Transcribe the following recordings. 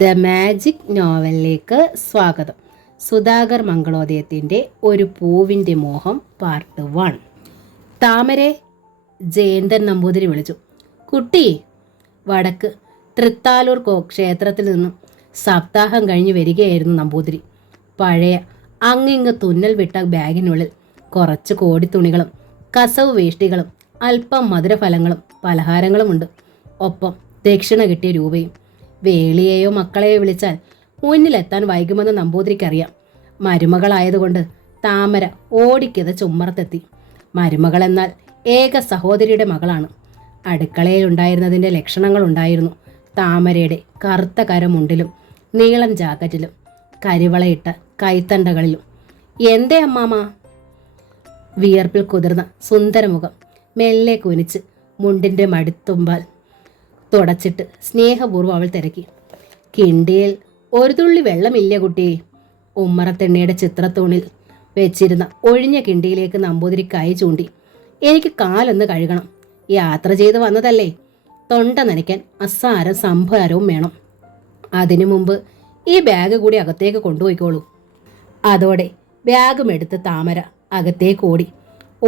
The magic നോവലിലേക്ക് സ്വാഗതം. സുധാകർ മംഗളോദയത്തിൻ്റെ ഒരു പൂവിൻ്റെ മോഹം പാർട്ട് 1. താമരെ, ജയന്തൻ നമ്പൂതിരി വിളിച്ചു. കുട്ടി. വടക്ക് തൃത്താലൂർ ക്ഷേത്രത്തിൽ നിന്നും സപ്താഹം കഴിഞ്ഞ് വരികയായിരുന്നു നമ്പൂതിരി. പഴയ അങ്ങിങ്ങ് തുന്നൽ വിട്ട ബാഗിനുള്ളിൽ കുറച്ച് കോടിത്തുണികളും കസവ് വേഷ്ടികളും അല്പം മധുരഫലങ്ങളും പലഹാരങ്ങളുമുണ്ട്. ഒപ്പം ദക്ഷിണ കിട്ടിയ രൂപയും. വേളിയെയോ മക്കളെയോ വിളിച്ചാൽ മുന്നിലെത്താൻ വൈകുമെന്ന് നമ്പൂതിരിക്കറിയാം. മരുമകളായതുകൊണ്ട് താമര ഓടിക്കത് ചുമ്മറത്തെത്തി. മരുമകളെന്നാൽ ഏക സഹോദരിയുടെ മകളാണ്. അടുക്കളയിലുണ്ടായിരുന്നതിൻ്റെ ലക്ഷണങ്ങളുണ്ടായിരുന്നു. താമരയുടെ കറുത്ത കരമുണ്ടിലും നീളം ജാക്കറ്റിലും കരിവളയിട്ട കൈത്തണ്ടകളിലും. എന്തേ അമ്മാമ? വിയർപ്പിൽ കുതിർന്ന സുന്ദരമുഖം മെല്ലെ കുനിച്ച് മുണ്ടിൻ്റെ മടിത്തുമ്പാൽ തുടച്ചിട്ട് സ്നേഹപൂർവ്വം അവൾ തിരക്കി. കിണ്ടിയിൽ ഒരു തുള്ളി വെള്ളമില്ല കുട്ടി. ഉമ്മറത്തെണ്ണയുടെ ചിത്രത്തൂണിൽ വെച്ചിരുന്ന ഒഴിഞ്ഞ കിണ്ടിയിലേക്ക് നമ്പൂതിരി കൈ ചൂണ്ടി. എനിക്ക് കാലൊന്ന് കഴുകണം. യാത്ര ചെയ്ത് വന്നതല്ലേ. തൊണ്ട നനയ്ക്കാൻ അസാരം സംഭാരവും വേണം. അതിനു മുമ്പ് ഈ ബാഗ് കൂടി അകത്തേക്ക് കൊണ്ടുപോയിക്കോളൂ. അതോടെ ബാഗും എടുത്ത് താമര അകത്തേക്ക്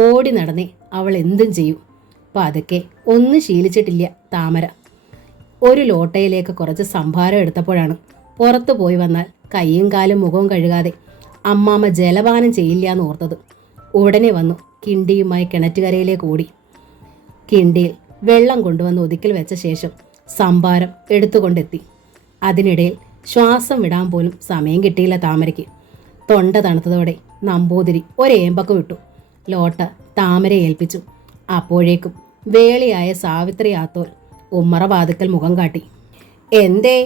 ഓടി നടന്നേ അവൾ എന്തും ചെയ്യൂ. പതുക്കെ ഒന്നും ശീലിച്ചിട്ടില്ല താമര. ഒരു ലോട്ടയിലേക്ക് കുറച്ച് സംഭാരം എടുത്തപ്പോഴാണ് പുറത്തു പോയി വന്നാൽ കൈയും കാലും മുഖവും കഴുകാതെ അമ്മാമ്മ ജലപാനം ചെയ്യില്ല എന്ന് ഓർത്തത്. ഉടനെ വന്നു കിണ്ടിയുമായി കിണറ്റുകരയിലേക്ക് ഓടി. കിണ്ടിയിൽ വെള്ളം കൊണ്ടുവന്ന് ഒതുക്കിൽ വെച്ച ശേഷം സംഭാരം എടുത്തുകൊണ്ടെത്തി. അതിനിടയിൽ ശ്വാസം വിടാൻ പോലും സമയം കിട്ടിയില്ല താമരയ്ക്ക്. തൊണ്ട തണുത്തതോടെ നമ്പൂതിരി ഒരേമ്പക്കം വിട്ടു. ലോട്ട താമരയെ ഏൽപ്പിച്ചു. അപ്പോഴേക്കും വേളിയായ സാവിത്രി ആത്തോൽ ഉമ്മറ വാതുക്കൽ മുഖം കാട്ടി. എന്തേ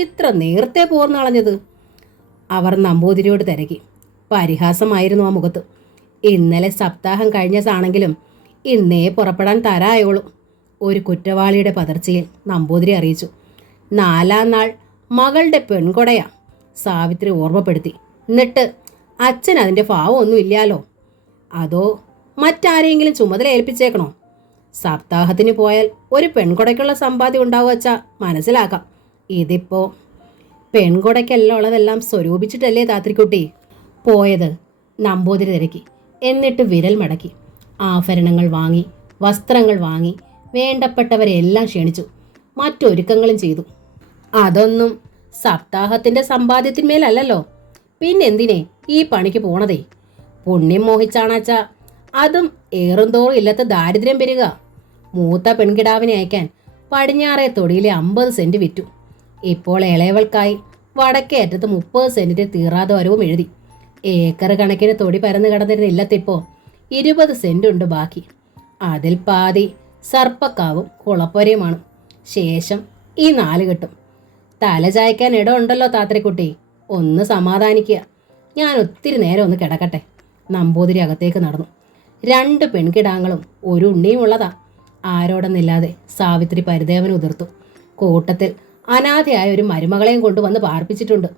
ഇത്ര നേരത്തെ പോർന്നളഞ്ഞത്? അവർ നമ്പൂതിരിയോട് തിരക്കി. പരിഹാസമായിരുന്നു ആ മുഖത്ത്. ഇന്നലെ സപ്താഹം കഴിഞ്ഞതാണെങ്കിലും ഇന്നേ പുറപ്പെടാൻ തരായോളും. ഒരു കുറ്റവാളിയുടെ പതർച്ചയിൽ നമ്പൂതിരി അറിയിച്ചു. 4-ാം നാൾ മകളുടെ പെൺകൊടയാ, സാവിത്രി ഓർമ്മപ്പെടുത്തി. എന്നിട്ട് അച്ഛൻ അതിൻ്റെ ഭാവമൊന്നും ഇല്ലാലോ. അതോ മറ്റാരെങ്കിലും ചുമതല ഏൽപ്പിച്ചേക്കണോ? സപ്താഹത്തിന് പോയാൽ ഒരു പെൺകൊടയ്ക്കുള്ള സമ്പാദ്യം ഉണ്ടാവുക മനസ്സിലാക്കാം. ഇതിപ്പോൾ പെൺകൊടയ്ക്കെല്ലാം ഉള്ളതെല്ലാം സ്വരൂപിച്ചിട്ടല്ലേ താത്രിക്കുട്ടി പോയത്? നമ്പൂതിരി തിരക്കി. എന്നിട്ട് വിരൽ മടക്കി. ആഭരണങ്ങൾ വാങ്ങി, വസ്ത്രങ്ങൾ വാങ്ങി, വേണ്ടപ്പെട്ടവരെല്ലാം ക്ഷണിച്ചു. മറ്റൊരുക്കങ്ങളും ചെയ്തു. അതൊന്നും സപ്താഹത്തിൻ്റെ സമ്പാദ്യത്തിന്മേലല്ലോ. പിന്നെന്തിനെ ഈ പണിക്ക് പോണതേ? പുണ്യം മോഹിച്ചാണാച്ച അതും ഏറുന്തോറും ഇല്ലത്ത് ദാരിദ്ര്യം പെരുക. മൂത്ത പെൺകിടാവിനെ അയക്കാൻ പടിഞ്ഞാറേ തൊടിയിലെ 50 സെന്റ് വിറ്റു. ഇപ്പോൾ ഇളയവൾക്കായി വടക്കേ അറ്റത്ത് 30 സെന്റിന്റെ തീറാതെ വരവും എഴുതി. ഏക്കർ കണക്കിന് തൊടി പരന്നു കിടന്നിരുന്ന ഇല്ലത്തിപ്പോൾ 20 സെന്റ് ഉണ്ട് ബാക്കി. അതിൽ പാതി സർപ്പക്കാവും കുളപ്പൊരയുമാണ്. ശേഷം ഈ 4 കെട്ടും. തല ചായ്ക്കാൻ ഇടമുണ്ടല്ലോ താത്രിക്കുട്ടി. ഒന്ന് സമാധാനിക്കുക. ഞാൻ ഒത്തിരി നേരം ഒന്ന് കിടക്കട്ടെ. നമ്പൂതിരി അകത്തേക്ക് നടന്നു. 2 പെൺകിടാങ്ങളും ഒരു ഉണ്ണിയും ഉള്ളതാ. ആരോടൊന്നില്ലാതെ സാവിത്രി പരിദേവൻ ഉതിർത്തു. കൂട്ടത്തിൽ അനാഥയായ ഒരു മരുമകളെയും കൊണ്ടുവന്ന് പാർപ്പിച്ചിട്ടുണ്ട്.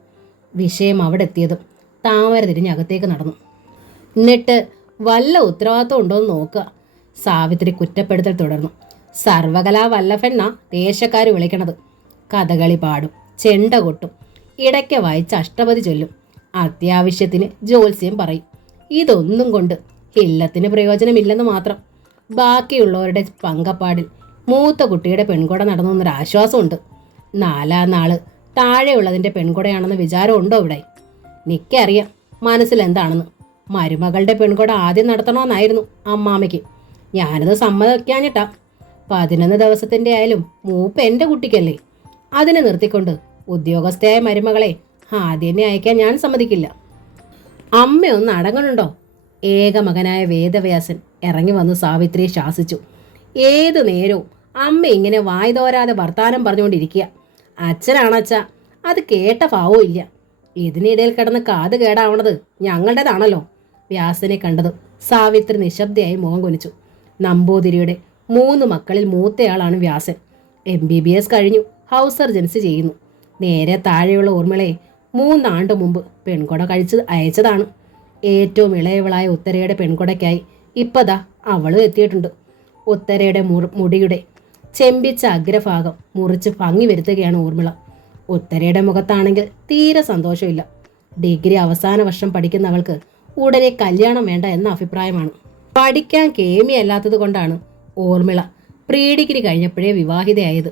വിഷയം അവിടെ എത്തിയതും താമര തിരിഞ്ഞകത്തേക്ക് നടന്നു. എന്നിട്ട് വല്ല ഉത്തരവാദിത്വം ഉണ്ടോയെന്ന് നോക്കുക. സാവിത്രി കുറ്റപ്പെടുത്തൽ തുടർന്നു. സർവകലാ വല്ലഭെന്നാ ദേശക്കാർ വിളിക്കണത്. കഥകളി പാടും, ചെണ്ട കൊട്ടും, ഇടയ്ക്ക് വായിച്ച് അഷ്ടപതി ചൊല്ലും, അത്യാവശ്യത്തിന് ജ്യോത്സ്യം പറയും. ഇതൊന്നും കൊണ്ട് ഇല്ലത്തിന് പ്രയോജനമില്ലെന്ന് മാത്രം. ബാക്കിയുള്ളവരുടെ പങ്കപ്പാടിൽ മൂത്ത കുട്ടിയുടെ പെൺകൊട നടന്നൊരാശ്വാസമുണ്ട്. 4-ാം നാള് താഴെയുള്ളതിൻ്റെ പെൺകൊടയാണെന്ന് വിചാരമുണ്ടോ ഇവിടെ? എനിക്കറിയാം മനസ്സിലെന്താണെന്ന്. മരുമകളുടെ പെൺകൊട ആദ്യം നടത്തണമെന്നായിരുന്നു അമ്മാമ്മയ്ക്ക്. ഞാനത് സമ്മതിക്കാഞ്ഞിട്ടാ. 11 ദിവസത്തിൻ്റെ ആയാലും മൂപ്പ് എൻ്റെ കുട്ടിക്കല്ലേ. അതിനെ നിർത്തിക്കൊണ്ട് ഉദ്യോഗസ്ഥയായ മരുമകളെ ആദ്യമേ അയക്കാൻ ഞാൻ സമ്മതിക്കില്ല. അമ്മയൊന്ന് അടങ്ങണുണ്ടോ? ഏക മകനായ വേദവ്യാസൻ ഇറങ്ങി വന്ന് സാവിത്രിയെ ശാസിച്ചു. ഏതു നേരവും അമ്മ ഇങ്ങനെ വായ്തോരാതെ വർത്താനം പറഞ്ഞുകൊണ്ടിരിക്കുക. അച്ഛനാണച്ചാ അത് കേട്ട ഭാവവും ഇല്ല. ഇതിനിടയിൽ കിടന്ന് കാത് കേടാവണത് ഞങ്ങളുടേതാണല്ലോ. വ്യാസനെ കണ്ടതും സാവിത്രി നിശബ്ദയായി മുഖം കുനിച്ചു. നമ്പൂതിരിയുടെ 3 മക്കളിൽ മൂത്തയാളാണ് വ്യാസൻ. MBBS കഴിഞ്ഞു, ഹൗസ് സർജൻസി ചെയ്യുന്നു. നേരെ താഴെയുള്ള ഊർമിളയെ 3 ആണ്ട് മുമ്പ് പെൺകൊട കഴിച്ച് അയച്ചതാണ്. ഏറ്റവും ഇളയവളായ ഉത്തരയുടെ പെൺകൊടയ്ക്കായി ഇപ്പതാ അവളും എത്തിയിട്ടുണ്ട്. ഉത്തരയുടെ മുടിയുടെ ചെമ്പിച്ച അഗ്രഭാഗം മുറിച്ച് ഭംഗി വരുത്തുകയാണ് ഊർമിള. ഉത്തരയുടെ മുഖത്താണെങ്കിൽ തീരെ സന്തോഷമില്ല. ഡിഗ്രി അവസാന വർഷം പഠിക്കുന്ന അവൾക്ക് ഉടനെ കല്യാണം വേണ്ട എന്ന അഭിപ്രായമാണ്. പഠിക്കാൻ കേമിയല്ലാത്തത് കൊണ്ടാണ് ഊർമിള പ്രീ ഡിഗ്രി കഴിഞ്ഞപ്പോഴേ വിവാഹിതയായത്.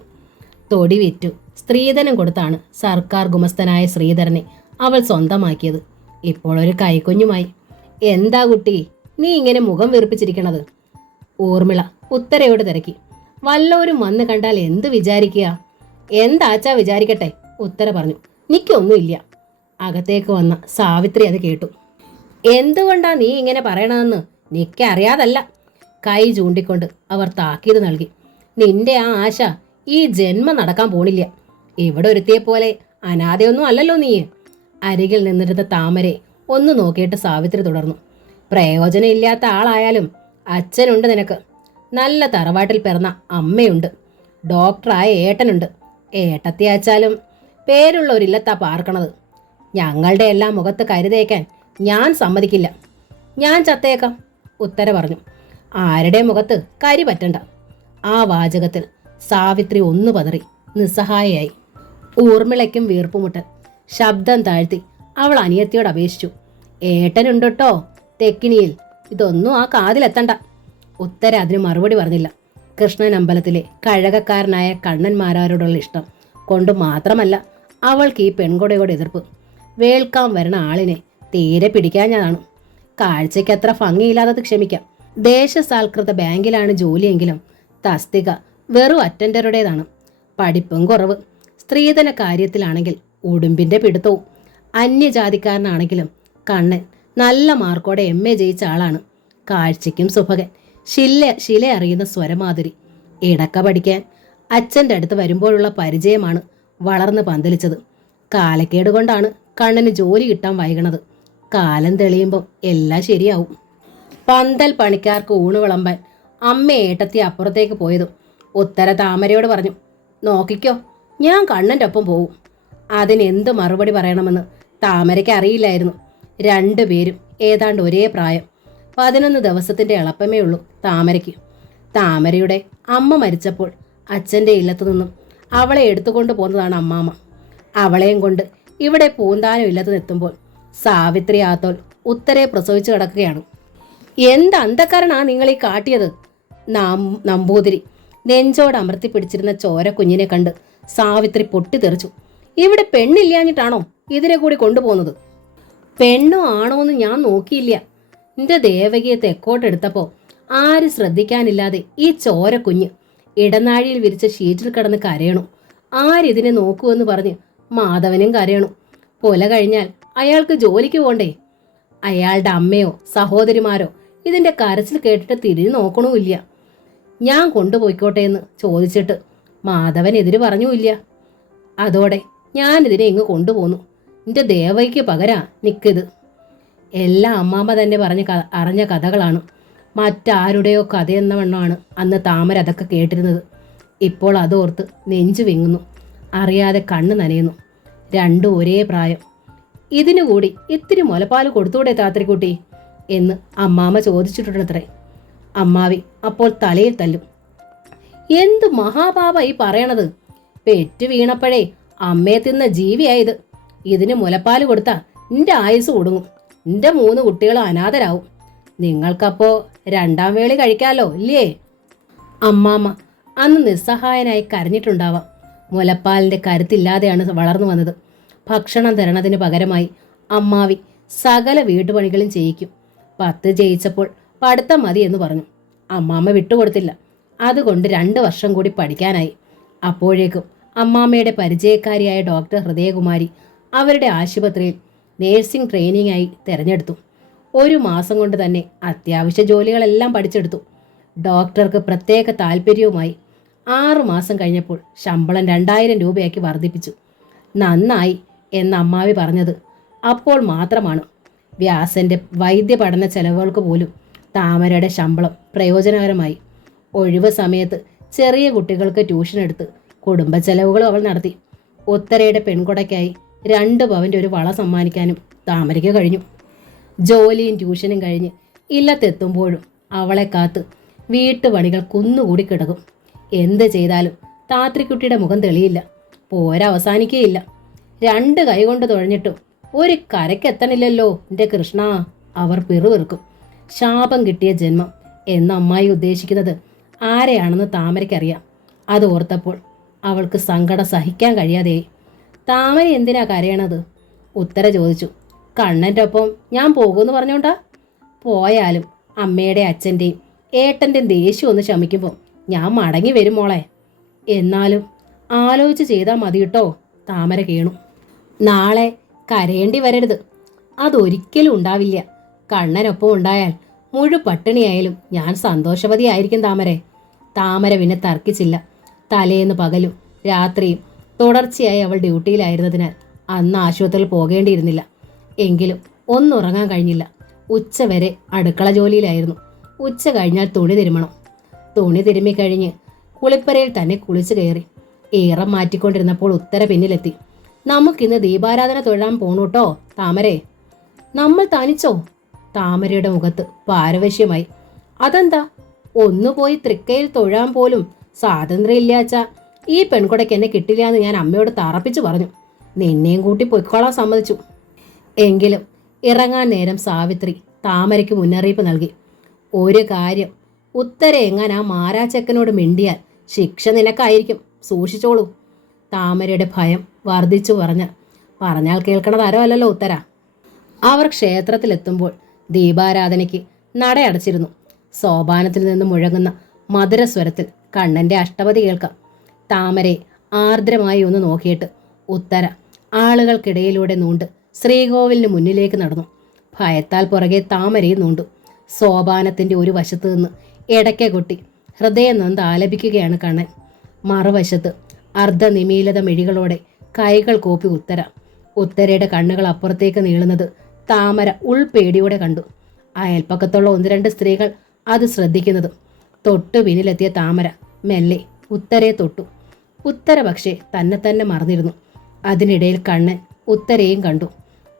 തൊടി വിറ്റു സ്ത്രീധനം കൊടുത്താണ് സർക്കാർ ഗുമസ്തനായ ശ്രീധരനെ അവൾ സ്വന്തമാക്കിയത്. ഇപ്പോഴൊരു കൈക്കുഞ്ഞുമായി. എന്താ കുട്ടി നീ ഇങ്ങനെ മുഖം വീർപ്പിച്ചിരിക്കണത്? ഊർമിള ഉത്തരയോട് തിരക്കി. വല്ലവരും വന്ന് കണ്ടാൽ എന്ത് വിചാരിക്കുക? എന്താച്ചാ വിചാരിക്കട്ടെ, ഉത്തര പറഞ്ഞു. നിക്കൊന്നുമില്ല. അകത്തേക്ക് വന്ന സാവിത്രി അത് കേട്ടു. എന്തുകൊണ്ടാ നീ ഇങ്ങനെ പറയണതെന്ന് നിക്കറിയാതല്ല. കൈ ചൂണ്ടിക്കൊണ്ട് അവർ താക്കീത് നൽകി. നിന്റെ ആ ആശ ഈ ജന്മം നടക്കാൻ പോണില്ല. ഇവിടെ ഒരുത്തിയെപ്പോലെ അനാഥയൊന്നും അല്ലല്ലോ നീ. അരികിൽ നിന്നിരുന്ന താമരെ ഒന്ന് നോക്കിയിട്ട് സാവിത്രി തുടർന്നു. പ്രയോജനമില്ലാത്ത ആളായാലും അച്ഛനുണ്ട് നിനക്ക്. നല്ല തറവാട്ടിൽ പിറന്ന അമ്മയുണ്ട്. ഡോക്ടറായ ഏട്ടനുണ്ട്. ഏട്ടത്തി അയച്ചാലും പേരുള്ളവരില്ലത്താ പാർക്കണത്. ഞങ്ങളുടെ എല്ലാം മുഖത്ത് കരുതേക്കാൻ ഞാൻ സമ്മതിക്കില്ല. ഞാൻ ചത്തേക്കാം, ഉത്തര പറഞ്ഞു. ആരുടെ മുഖത്ത് കരി പറ്റണ്ട. ആ വാചകത്തിൽ സാവിത്രി ഒന്നു പതറി നിസ്സഹായയായി. ഊർമിളയ്ക്കും വീർപ്പുമുട്ടൽ. ശബ്ദം താഴ്ത്തി അവൾ അനിയത്തിയോട് അപേക്ഷിച്ചു. ഏട്ടനുണ്ടോ തെക്കിനിയിൽ, ഇതൊന്നും ആ കാതിലെത്തണ്ട. ഉത്തര അതിന് മറുപടി പറഞ്ഞില്ല. കൃഷ്ണൻ അമ്പലത്തിലെ കഴകക്കാരനായ കണ്ണന്മാരോടുള്ള ഇഷ്ടം കൊണ്ട് മാത്രമല്ല അവൾക്ക് ഈ പെൺകൊടയോട് എതിർപ്പ്. വേൾക്കാൻ വരണ ആളിനെ തീരെ പിടിക്കാഞ്ഞതാണ്. കാഴ്ചയ്ക്ക് അത്ര ഭംഗിയില്ലാത്തത് ക്ഷമിക്കാം. ദേശസാൽകൃത ബാങ്കിലാണ് ജോലിയെങ്കിലും തസ്തിക വെറും അറ്റൻഡറുടേതാണ്. പഠിപ്പും കുറവ്. സ്ത്രീധന കാര്യത്തിലാണെങ്കിൽ ഉടുമ്പിന്റെ പിടുത്തവും. അന്യജാതിക്കാരനാണെങ്കിലും കണ്ണൻ നല്ല മാർക്കോടെ MA ജയിച്ച ആളാണ്. കാഴ്ചയ്ക്കും സുഭകൻ. ശില അറിയുന്ന സ്വരമാതിരി. ഇടക്ക പഠിക്കാൻ അച്ഛൻ്റെ അടുത്ത് വരുമ്പോഴുള്ള പരിചയമാണ് വളർന്ന് പന്തലിച്ചത്. കാലക്കേട് കൊണ്ടാണ് കണ്ണന് ജോലി കിട്ടാൻ വൈകണത്. കാലം തെളിയുമ്പം എല്ലാം ശരിയാവും. പന്തൽ പണിക്കാർക്ക് ഊണ് വിളമ്പാൻ അമ്മ ഏട്ടത്തി അപ്പുറത്തേക്ക് പോയതും ഉത്തര താമരയോട് പറഞ്ഞു. നോക്കിക്കോ, ഞാൻ കണ്ണൻ്റെ ഒപ്പം പോവും. അതിനെന്ത് മറുപടി പറയണമെന്ന് താമരയ്ക്ക് അറിയില്ലായിരുന്നു. രണ്ടുപേരും ഏതാണ്ട് ഒരേ പ്രായം. 11 ദിവസത്തിൻ്റെ എളപ്പമേ ഉള്ളൂ താമരയ്ക്ക്. താമരയുടെ അമ്മ മരിച്ചപ്പോൾ അച്ഛൻ്റെ ഇല്ലത്തു നിന്നും അവളെ എടുത്തുകൊണ്ട് പോന്നതാണ് അമ്മാമ്മ. അവളെയും കൊണ്ട് ഇവിടെ പൂന്താനം ഇല്ലത്തെത്തുമ്പോൾ സാവിത്രി ആത്തോൽ ഉത്തരയെ പ്രസവിച്ചു കിടക്കുകയാണ്. എന്ത് അന്ധക്കാരനാ നിങ്ങളീ കാട്ടിയത്? നമ്പൂതിരി നെഞ്ചോട് അമർത്തി പിടിച്ചിരുന്ന ചോര കുഞ്ഞിനെ കണ്ട് സാവിത്രി പൊട്ടിത്തെറിച്ചു. ഇവിടെ പെണ്ണില്ലാഞ്ഞിട്ടാണോ ഇതിനെ കൂടി കൊണ്ടുപോകുന്നത്? പെണ്ണോ ആണോ എന്ന് ഞാൻ നോക്കിയില്ല. എൻ്റെ ദേവകിയെ തെക്കോട്ടെടുത്തപ്പോൾ ആരും ശ്രദ്ധിക്കാനില്ലാതെ ഈ ചോര കുഞ്ഞ് ഇടനാഴിയിൽ വിരിച്ച ഷീറ്റിൽ കിടന്ന് കരയണു. ആരിതിനെ നോക്കുമെന്ന് പറഞ്ഞ് മാധവനും കരയണു. പുല കഴിഞ്ഞാൽ അയാൾക്ക് ജോലിക്ക് പോണ്ടേ? അയാളുടെ അമ്മയോ സഹോദരിമാരോ ഇതിൻ്റെ കരച്ചിൽ കേട്ടിട്ട് തിരിഞ്ഞു നോക്കണമില്ല. ഞാൻ കൊണ്ടുപോയിക്കോട്ടെ എന്ന് ചോദിച്ചിട്ട് മാധവൻ എതിര് പറഞ്ഞുമില്ല. അതോടെ ഞാനിതിനെ ഇങ്ങ് കൊണ്ടുപോന്നു. എൻ്റെ ദേവയ്ക്ക് പകരാ നിൽക്കിത്. എല്ലാം അമ്മാമ്മ തന്നെ അറിഞ്ഞ കഥകളാണ്. മറ്റാരുടെയോ കഥയെന്ന വണ്ണമാണ് അന്ന് താമര അതൊക്കെ കേട്ടിരുന്നത്. ഇപ്പോൾ അതോർത്ത് നെഞ്ചു വിങ്ങുന്നു. അറിയാതെ കണ്ണ് നനയുന്നു. രണ്ടും ഒരേ പ്രായം. ഇതിനുകൂടി ഇത്തിരി മുലപ്പാൽ കൊടുത്തൂടെ താത്രിക്കുട്ടി എന്ന് അമ്മാമ്മ ചോദിച്ചിട്ടുണ്ടത്രേ. അമ്മാവി അപ്പോൾ തലയിൽ തല്ലും. എന്തു മഹാപാപ ഈ പറയണത്? പെറ്റു വീണപ്പോഴേ അമ്മയെ തിന്ന ജീവിയായത്. ഇതിന് മുലപ്പാൽ കൊടുത്താ നിന്റെ ആയുസ് കൊടുങ്ങും. നിന്റെ 3 കുട്ടികളും അനാഥരാവും. നിങ്ങൾക്കപ്പോ 2ാം വേളി കഴിക്കാലോ ഇല്ലേ? അമ്മാമ്മ അന്ന് നിസ്സഹായനായി കരഞ്ഞിട്ടുണ്ടാവാം. മുലപ്പാലിൻ്റെ കരുത്തില്ലാതെയാണ് വളർന്നു വന്നത്. ഭക്ഷണം തരണതിന് പകരമായി അമ്മാവി സകല വീട്ടുപണികളും ചെയ്യിക്കും. 10 ജയിച്ചപ്പോൾ പഠിത്തം മതി എന്ന് പറഞ്ഞു. അമ്മാമ്മ വിട്ടുകൊടുത്തില്ല. അതുകൊണ്ട് 2 വർഷം കൂടി പഠിക്കാനായി. അപ്പോഴേക്കും അമ്മാമ്മയുടെ പരിചയക്കാരിയായ ഡോക്ടർ ഹൃദയകുമാരി അവരുടെ ആശുപത്രിയിൽ നേഴ്സിംഗ് ട്രെയിനിങ്ങായി തിരഞ്ഞെടുത്തു. 1 മാസം കൊണ്ട് തന്നെ അത്യാവശ്യ ജോലികളെല്ലാം പഠിച്ചെടുത്തു. ഡോക്ടർക്ക് പ്രത്യേക താല്പര്യവുമായി. 6 മാസം കഴിഞ്ഞപ്പോൾ ശമ്പളം 2000 രൂപയാക്കി വർദ്ധിപ്പിച്ചു. നന്നായി എന്ന് അമ്മാവി പറഞ്ഞത് അപ്പോൾ മാത്രമാണ്. വ്യാസൻ്റെ വൈദ്യപഠന ചെലവുകൾക്ക് പോലും താമരയുടെ ശമ്പളം പ്രയോജനകരമായി. ഒഴിവ് സമയത്ത് ചെറിയ കുട്ടികൾക്ക് ട്യൂഷൻ എടുത്ത് കുടുംബ ചെലവുകളും അവൾ നടത്തി. ഉത്തരയുടെ പെൺകൊടയ്ക്കായി 2 പവൻ്റെ ഒരു വള സമ്മാനിക്കാനും താമരയ്ക്ക് കഴിഞ്ഞു. ജോലിയും ട്യൂഷനും കഴിഞ്ഞ് ഇല്ലത്തെത്തുമ്പോഴും അവളെ കാത്ത് വീട്ടുപണികൾ കുന്നുകൂടി കിടക്കും. എന്ത് ചെയ്താലും താത്രിക്കുട്ടിയുടെ മുഖം തെളിയില്ല. പോരവസാനിക്കുകയില്ല. 2 കൈകൊണ്ട് തുഴഞ്ഞിട്ടും ഒരു കരയ്ക്കെത്തണില്ലല്ലോ എൻ്റെ കൃഷ്ണ. അവർ പിറുവിറുക്കും. ശാപം കിട്ടിയ ജന്മം എന്ന് അമ്മായി ഉദ്ദേശിക്കുന്നത് ആരെയാണെന്ന് താമരയ്ക്കറിയാം. അത് ഓർത്തപ്പോൾ അവൾക്ക് സങ്കടം സഹിക്കാൻ കഴിയാതെയായി. താമര എന്തിനാ കരയണത്? ഉത്തര ചോദിച്ചു. കണ്ണൻ്റെ ഒപ്പം ഞാൻ പോകുമെന്ന് പറഞ്ഞോണ്ടാ. പോയാലും അമ്മയുടെ അച്ഛൻ്റെയും ഏട്ടൻ്റെയും ദേഷ്യം ഒന്ന് ശമിക്കുമ്പോൾ ഞാൻ മടങ്ങി വരും മോളെ. എന്നാലും ആലോചിച്ച് ചെയ്താൽ മതി കേട്ടോ. താമര കേണു. നാളെ കരയേണ്ടി വരരുത്. അതൊരിക്കലും ഉണ്ടാവില്ല. കണ്ണനൊപ്പം ഉണ്ടായാൽ പട്ടിണിയായാലും ഞാൻ സന്തോഷവതിയായിരിക്കും താമരെ. താമര പിന്നെ തർക്കിച്ചില്ല. തലേന്ന് പകലും രാത്രിയും തുടർച്ചയായി അവൾ ഡ്യൂട്ടിയിലായിരുന്നതിനാൽ അന്ന് ആശുപത്രിയിൽ പോകേണ്ടിയിരുന്നില്ല. എങ്കിലും ഒന്നുറങ്ങാൻ കഴിഞ്ഞില്ല. ഉച്ചവരെ അടുക്കള ജോലിയിലായിരുന്നു. ഉച്ച കഴിഞ്ഞാൽ തുണി തിരുമണം. തുണി തിരുമ്മിക്കഴിഞ്ഞ് കുളിപ്പരയിൽ തന്നെ കുളിച്ചു കയറി ഈറം മാറ്റിക്കൊണ്ടിരുന്നപ്പോൾ ഉത്തര പിന്നിലെത്തി. നമുക്കിന്ന് ദീപാരാധന തൊഴാൻ പോണൂട്ടോ താമരെ. നമ്മൾ തനിച്ചോ? താമരയുടെ മുഖത്ത് പാരവശ്യമായി. അതെന്താ? ഒന്നുപോയി തൃക്കയിൽ തൊഴാൻ പോലും സ്വാതന്ത്ര്യം ഇല്ലാച്ചാ ഈ പെൺകുടയ്ക്ക് എന്നെ കിട്ടില്ല എന്ന് ഞാൻ അമ്മയോട് തറപ്പിച്ചു പറഞ്ഞു. നിന്നെയും കൂട്ടി പൊയ്ക്കോളാൻ സമ്മതിച്ചു. എങ്കിലും ഇറങ്ങാൻ നേരം സാവിത്രി താമരയ്ക്ക് മുന്നറിയിപ്പ് നൽകി. ഒരു കാര്യം, ഉത്തര എങ്ങാൻ ആ മാരാച്ചക്കനോട് മിണ്ടിയാൽ ശിക്ഷ നിനക്കായിരിക്കും, സൂക്ഷിച്ചോളൂ. താമരയുടെ ഭയം വർദ്ധിച്ചു പറഞ്ഞാൽ കേൾക്കണ തരമല്ലല്ലോ ഉത്തര. അവർ ക്ഷേത്രത്തിലെത്തുമ്പോൾ ദീപാരാധനയ്ക്ക് നടയടച്ചിരുന്നു. സോപാനത്തിൽ നിന്ന് മുഴങ്ങുന്ന മധുരസ്വരത്തിൽ കണ്ണൻ്റെ അഷ്ടപതി കേൾക്കാം. താമരയെ ആർദ്രമായി ഒന്ന് നോക്കിയിട്ട് ഉത്തര ആളുകൾക്കിടയിലൂടെ നൂണ്ട് ശ്രീകോവിലിന് മുന്നിലേക്ക് നടന്നു. ഭയത്താൽ പുറകെ താമരയും നൂണ്ടു. സോപാനത്തിൻ്റെ ഒരു വശത്ത് നിന്ന് ഇടയ്ക്ക കൊട്ടി ഹൃദയം നൊന്ത് ആലപിക്കുകയാണ് കണ്ണൻ. മറുവശത്ത് അർദ്ധനിമീലത മിഴികളോടെ കൈകൾ കോപ്പി ഉത്തരയുടെ കണ്ണുകൾ അപ്പുറത്തേക്ക് നീളുന്നത് താമര ഉൾപേടിയോടെ കണ്ടു. അയൽപ്പക്കത്തുള്ള 1-2 സ്ത്രീകൾ അത് ശ്രദ്ധിക്കുന്നതും. തൊട്ടു പിന്നിലെത്തിയ താമര മെല്ലെ ഉത്തരയെ തൊട്ടു. ഉത്തര പക്ഷേ തന്നെ മറന്നിരുന്നു. അതിനിടയിൽ കണ്ണൻ ഉത്തരയും കണ്ടു.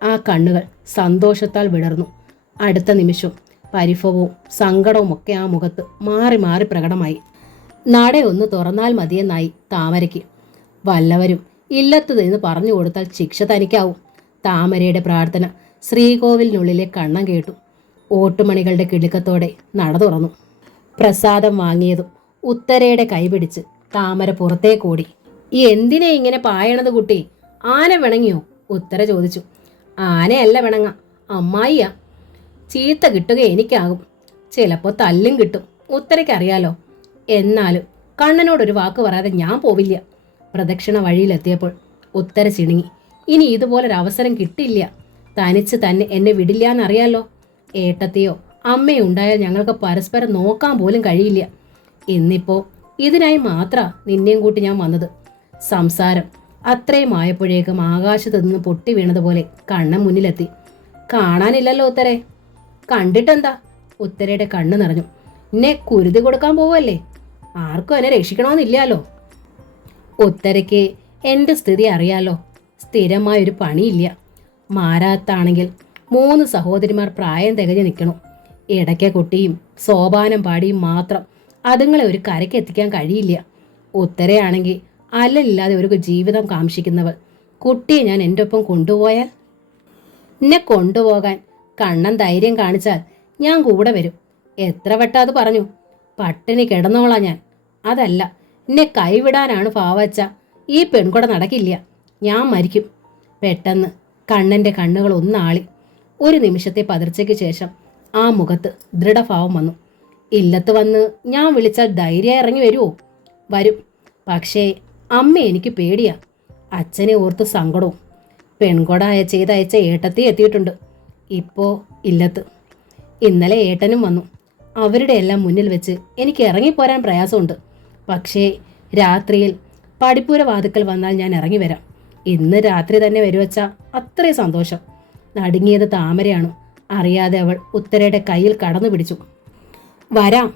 ആ കണ്ണുകൾ സന്തോഷത്താൽ വിടർന്നു. അടുത്ത നിമിഷം പരിഭവവും സങ്കടവും ഒക്കെ ആ മുഖത്ത് മാറി മാറി പ്രകടമായി. നടയൊന്ന് തുറന്നാൽ മതിയെന്നായി താമരയ്ക്ക്. വല്ലവരും ഇല്ലത്ത് നിന്ന് പറഞ്ഞു കൊടുത്താൽ ശിക്ഷ തനിക്കാവും. താമരയുടെ പ്രാർത്ഥന ശ്രീകോവിലിനുള്ളിലെ കണ്ണം കേട്ടു. ഓട്ടുമണികളുടെ കിടുക്കത്തോടെ നട തുറന്നു. പ്രസാദം വാങ്ങിയതും ഉത്തരയുടെ കൈപിടിച്ച് താമര പുറത്തേക്കോടി. ഈ എന്തിനാ ഇങ്ങനെ പായണത് കുട്ടി? ആന വിണങ്ങിയോ? ഉത്തര ചോദിച്ചു. ആനയല്ല വിണങ്ങ, അമ്മായിയാ. ചീത്ത കിട്ടുക എനിക്കാകും, ചിലപ്പോൾ തല്ലും കിട്ടും. ഉത്തരയ്ക്കറിയാലോ. എന്നാലും കണ്ണനോടൊരു വാക്ക് പറയാതെ ഞാൻ പോവില്ല. പ്രദക്ഷിണ വഴിയിലെത്തിയപ്പോൾ ഉത്തര ചിണുങ്ങി. ഇനി ഇതുപോലൊരവസരം കിട്ടില്ല. തനിച്ച് തന്നെ എന്നെ വിടില്ല എന്നറിയാലോ. ഏട്ടത്തെയോ അമ്മയോ ഉണ്ടായാൽ ഞങ്ങൾക്ക് പരസ്പരം നോക്കാൻ പോലും കഴിയില്ല. ഇന്നിപ്പോൾ ഇതിനായി മാത്രാ നിന്നെയും കൂട്ടി ഞാൻ വന്നത്. സംസാരം അത്രയും ആയപ്പോഴേക്കും ആകാശത്ത് നിന്ന് പൊട്ടി വീണതുപോലെ കണ്ണൻ മുന്നിലെത്തി. കാണാനില്ലല്ലോ ഉത്തരെ. കണ്ടിട്ടെന്താ? ഉത്തരയുടെ കണ്ണ് നിറഞ്ഞു. എന്നെ കുരുതി കൊടുക്കാൻ പോവല്ലേ? ആർക്കും എന്നെ രക്ഷിക്കണമെന്നില്ലാലോ. ഉത്തരയ്ക്ക് എൻ്റെ സ്ഥിതി അറിയാലോ. സ്ഥിരമായൊരു പണിയില്ല. മാരാത്താണെങ്കിൽ 3 സഹോദരിമാർ പ്രായം തികഞ്ഞ് നിൽക്കണം. ഇടയ്ക്ക കുട്ടിയും സോപാനം പാടിയും മാത്രം അതുങ്ങളെ ഒരു കരയ്ക്ക് എത്തിക്കാൻ കഴിയില്ല. ഉത്തരയാണെങ്കിൽ അല്ലല്ലാതെ ഒരു ജീവിതം കാംക്ഷിക്കുന്നവൾ. കുട്ടിയെ ഞാൻ എൻ്റെ ഒപ്പം കൊണ്ടുപോയാൽ? എന്നെ കൊണ്ടുപോകാൻ കണ്ണൻ ധൈര്യം കാണിച്ചാൽ ഞാൻ കൂടെ വരും. എത്ര വട്ടം അത് പറഞ്ഞു. പട്ടിണി കിടന്നോളാം ഞാൻ. അതല്ല, എന്നെ കൈവിടാനാണ് ഭാവച്ച ഈ പെൺകുട നടക്കില്ല. ഞാൻ മരിക്കും. പെട്ടെന്ന് കണ്ണൻ്റെ കണ്ണുകൾ ഒന്നാളി. ഒരു നിമിഷത്തെ പതർച്ചയ്ക്ക് ശേഷം ആ മുഖത്ത് ദൃഢഭാവം വന്നു. ഇല്ലത്ത് വന്ന് ഞാൻ വിളിച്ചാൽ ധൈര്യം ഇറങ്ങി വരുമോ? വരും. പക്ഷേ അമ്മ എനിക്ക് പേടിയാ. അച്ഛനെ ഓർത്ത് സങ്കടവും. പെൺകൊട ചെയ്തയച്ച ഏട്ടത്തി എത്തിയിട്ടുണ്ട്. ഇപ്പോൾ ഇല്ലത്ത്. ഇന്നലെ ഏട്ടനും വന്നു. അവരുടെ എല്ലാം മുന്നിൽ വെച്ച് എനിക്ക് ഇറങ്ങിപ്പോരാൻ പ്രയാസമുണ്ട്. പക്ഷേ രാത്രിയിൽ പടിപ്പുര വാതുക്കൽ വന്നാൽ ഞാൻ ഇറങ്ങി വരാം. ഇന്ന് രാത്രി തന്നെ വരുവച്ചാ അത്രയും സന്തോഷം. നടുങ്ങിയത് താമരയാണ്. അറിയാതെ അവൾ ഉത്തരയുടെ കയ്യിൽ കടന്നു പിടിച്ചു. വരാം.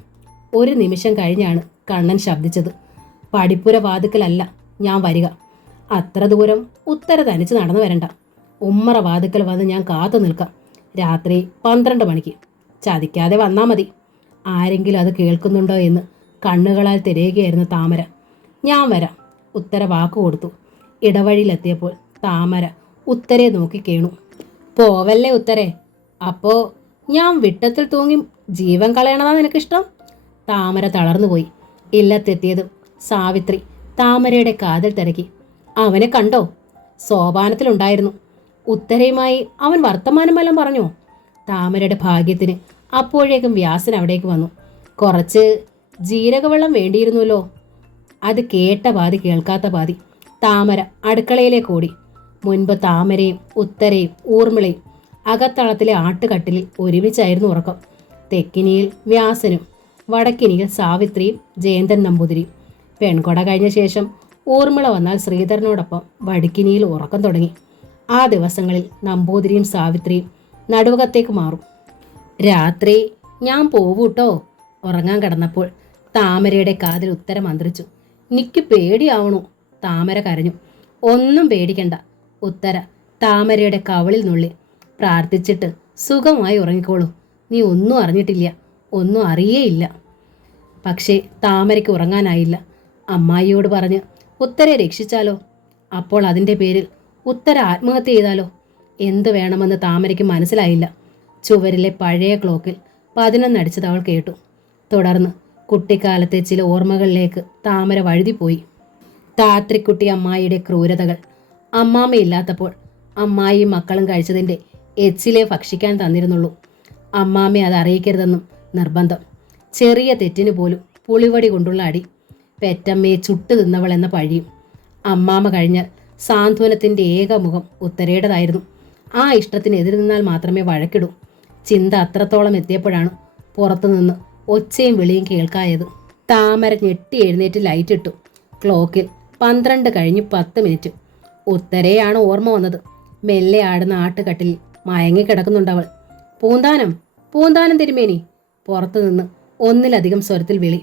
ഒരു നിമിഷം കഴിഞ്ഞാണ് കണ്ണൻ ശബ്ദിച്ചത്. പടിപ്പുര വാതുക്കലല്ല ഞാൻ വരിക. അത്ര ദൂരം ഉത്തര തനിച്ച് നടന്നു വരണ്ട. ഉമ്മറ വാതുക്കൽ വന്ന് ഞാൻ കാത്തു നിൽക്കാം. രാത്രി 12 മണിക്ക്. ചതിക്കാതെ വന്നാൽ മതി. ആരെങ്കിലും അത് കേൾക്കുന്നുണ്ടോ എന്ന് കണ്ണുകളാൽ തിരയുകയായിരുന്നു താമര. ഞാൻ വരാം. ഉത്തര വാക്കു കൊടുത്തു. ഇടവഴിയിലെത്തിയപ്പോൾ താമര ഉത്തരെ നോക്കി കേണു. പോവല്ലേ ഉത്തരെ, അപ്പോൾ ഞാൻ വിട്ടത്തിൽ തൂങ്ങി ജീവൻ കളയണതാ നിനക്കിഷ്ടം? താമര തളർന്നുപോയി. ഇല്ലത്തെത്തിയതും സാവിത്രി താമരയുടെ കാതിൽ തിരക്കി. അവനെ കണ്ടോ? സോപാനത്തിലുണ്ടായിരുന്നു. ഉത്തരയുമായി അവൻ വർത്തമാനമെല്ലാം പറഞ്ഞോ? താമരയുടെ ഭാഗ്യത്തിന് അപ്പോഴേക്കും വ്യാസൻ അവിടേക്ക് വന്നു. കുറച്ച് ജീരകവെള്ളം വേണ്ടിയിരുന്നല്ലോ. അത് കേട്ട പാതി കേൾക്കാത്ത പാതി താമര അടുക്കളയിലേക്ക് ഓടി. മുൻപ് താമരയും ഉത്തരയും ഊർമിളയും അകത്തളത്തിലെ ആട്ടുകട്ടിലിൽ ഒരുമിച്ചായിരുന്നു ഉറക്കം. തെക്കിനിയിൽ വ്യാസനും വടക്കിനിയിൽ സാവിത്രിയും ജയന്തൻ നമ്പൂതിരിയും. പെൺകൊട കഴിഞ്ഞ ശേഷം ഊർമിള വന്നാൽ ശ്രീധരനോടൊപ്പം വടക്കിനിയിൽ ഉറക്കം തുടങ്ങി. ആ ദിവസങ്ങളിൽ നമ്പൂതിരിയും സാവിത്രിയും നടുവകത്തേക്ക് മാറും. രാത്രി ഞാൻ പോവൂട്ടോ. ഉറങ്ങാൻ കിടന്നപ്പോൾ താമരയുടെ കാതിൽ ഉത്തരം മന്ത്രിച്ചു. എനിക്ക് പേടിയാവണു. താമര കരഞ്ഞു. ഒന്നും പേടിക്കണ്ട. ഉത്തര താമരയുടെ കവളിൽ നുള്ളി. പ്രാർത്ഥിച്ചിട്ട് സുഖമായി ഉറങ്ങിക്കോളൂ. നീ ഒന്നും അറിഞ്ഞിട്ടില്ല, ഒന്നും അറിയേയില്ല. പക്ഷേ താമരയ്ക്ക് ഉറങ്ങാനായില്ല. അമ്മായിയോട് പറഞ്ഞ് ഉത്തരെ രക്ഷിച്ചാലോ? അപ്പോൾ അതിൻ്റെ പേരിൽ ഉത്തര ആത്മഹത്യ ചെയ്താലോ? എന്തു വേണമെന്ന് താമരയ്ക്ക് മനസ്സിലായില്ല. ചുവരിലെ പഴയ ക്ലോക്കിൽ 11 അടിച്ചത് അവൾ കേട്ടു. തുടർന്ന് കുട്ടിക്കാലത്തെ ചില ഓർമ്മകളിലേക്ക് താമര വഴുതിപ്പോയി. താത്രിക്കുട്ടി അമ്മായിയുടെ ക്രൂരതകൾ. അമ്മാമ്മയില്ലാത്തപ്പോൾ അമ്മായിയും മക്കളും കഴിച്ചതിൻ്റെ എച്ചിലെ ഭക്ഷിക്കാൻ തന്നിരുന്നുള്ളൂ. അമ്മാമ്മയെ അത് അറിയിക്കരുതെന്നും നിർബന്ധം. ചെറിയ തെറ്റിന് പോലും പുളിവടി കൊണ്ടുള്ള അടി. പെറ്റമ്മയെ ചുട്ടു തിന്നവൾ എന്ന പഴിയും. അമ്മാമ്മ കഴിഞ്ഞാൽ സാന്ത്വനത്തിൻ്റെ ഏക മുഖം ഉത്തരയുടേതായിരുന്നു. ആ ഇഷ്ടത്തിന് എതിര് നിന്നാൽ മാത്രമേ വഴക്കിടൂ. ചിന്ത അത്രത്തോളം എത്തിയപ്പോഴാണ് പുറത്തുനിന്ന് ഒച്ചയും വിളിയും കേൾക്കായത്. താമര ഞെട്ടി എഴുന്നേറ്റ് ലൈറ്റ് ഇട്ടു. ക്ലോക്കിൽ 12 കഴിഞ്ഞ് 10 ഉത്തരയാണ് ഓർമ്മ വന്നത്. മെല്ലെ ആടുന്ന ആട്ടുകട്ടിൽ മയങ്ങിക്കിടക്കുന്നുണ്ടവൾ. പൂന്താനം, പൂന്താനം തിരുമേനി. പുറത്തുനിന്ന് ഒന്നിലധികം സ്വരത്തിൽ വിളി.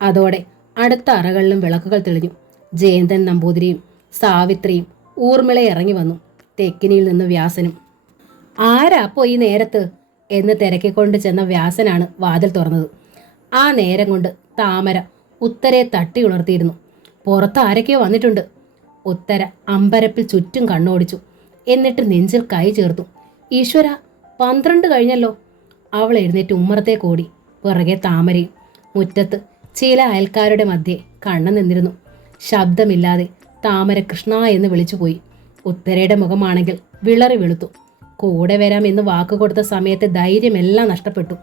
അതോടെ അടുത്ത അറകളിലും വിളക്കുകൾ തെളിഞ്ഞു. ജയന്തൻ നമ്പൂതിരിയും സാവിത്രിയും ഊർമിളയെ ഇറങ്ങി വന്നു. തെക്കിനിയിൽ നിന്ന് വ്യാസനും. ആരാ അപ്പോൾ ഈ നേരത്ത് എന്ന് തിരക്കിക്കൊണ്ട് ചെന്ന വ്യാസനാണ് വാതിൽ തുറന്നത്. ആ നേരം കൊണ്ട് താമര ഉത്തരയെ തട്ടി ഉണർത്തിയിരുന്നു. പുറത്ത് ആരൊക്കെയോ വന്നിട്ടുണ്ട്. ഉത്തര അമ്പരപ്പിൽ ചുറ്റും കണ്ണോടിച്ചു. എന്നിട്ട് നെഞ്ചിൽ കൈ ചേർത്തു. ഈശ്വര, 12 കഴിഞ്ഞല്ലോ. അവൾ എഴുന്നേറ്റ് ഉമ്മറത്തേക്ക് ഓടി. പിറകെ താമരയും. മുറ്റത്ത് ചില അയൽക്കാരുടെ മധ്യേ കണ്ണു നിന്നിരുന്നു. ശബ്ദമില്ലാതെ താമര കൃഷ്ണ എന്ന് വിളിച്ചുപോയി. ഉത്തരയുടെ മുഖമാണെങ്കിൽ വിളറി വെളുത്തു. കൂടെ വരാം എന്ന് വാക്കുകൊടുത്ത സമയത്തെ ധൈര്യമെല്ലാം നഷ്ടപ്പെട്ടു.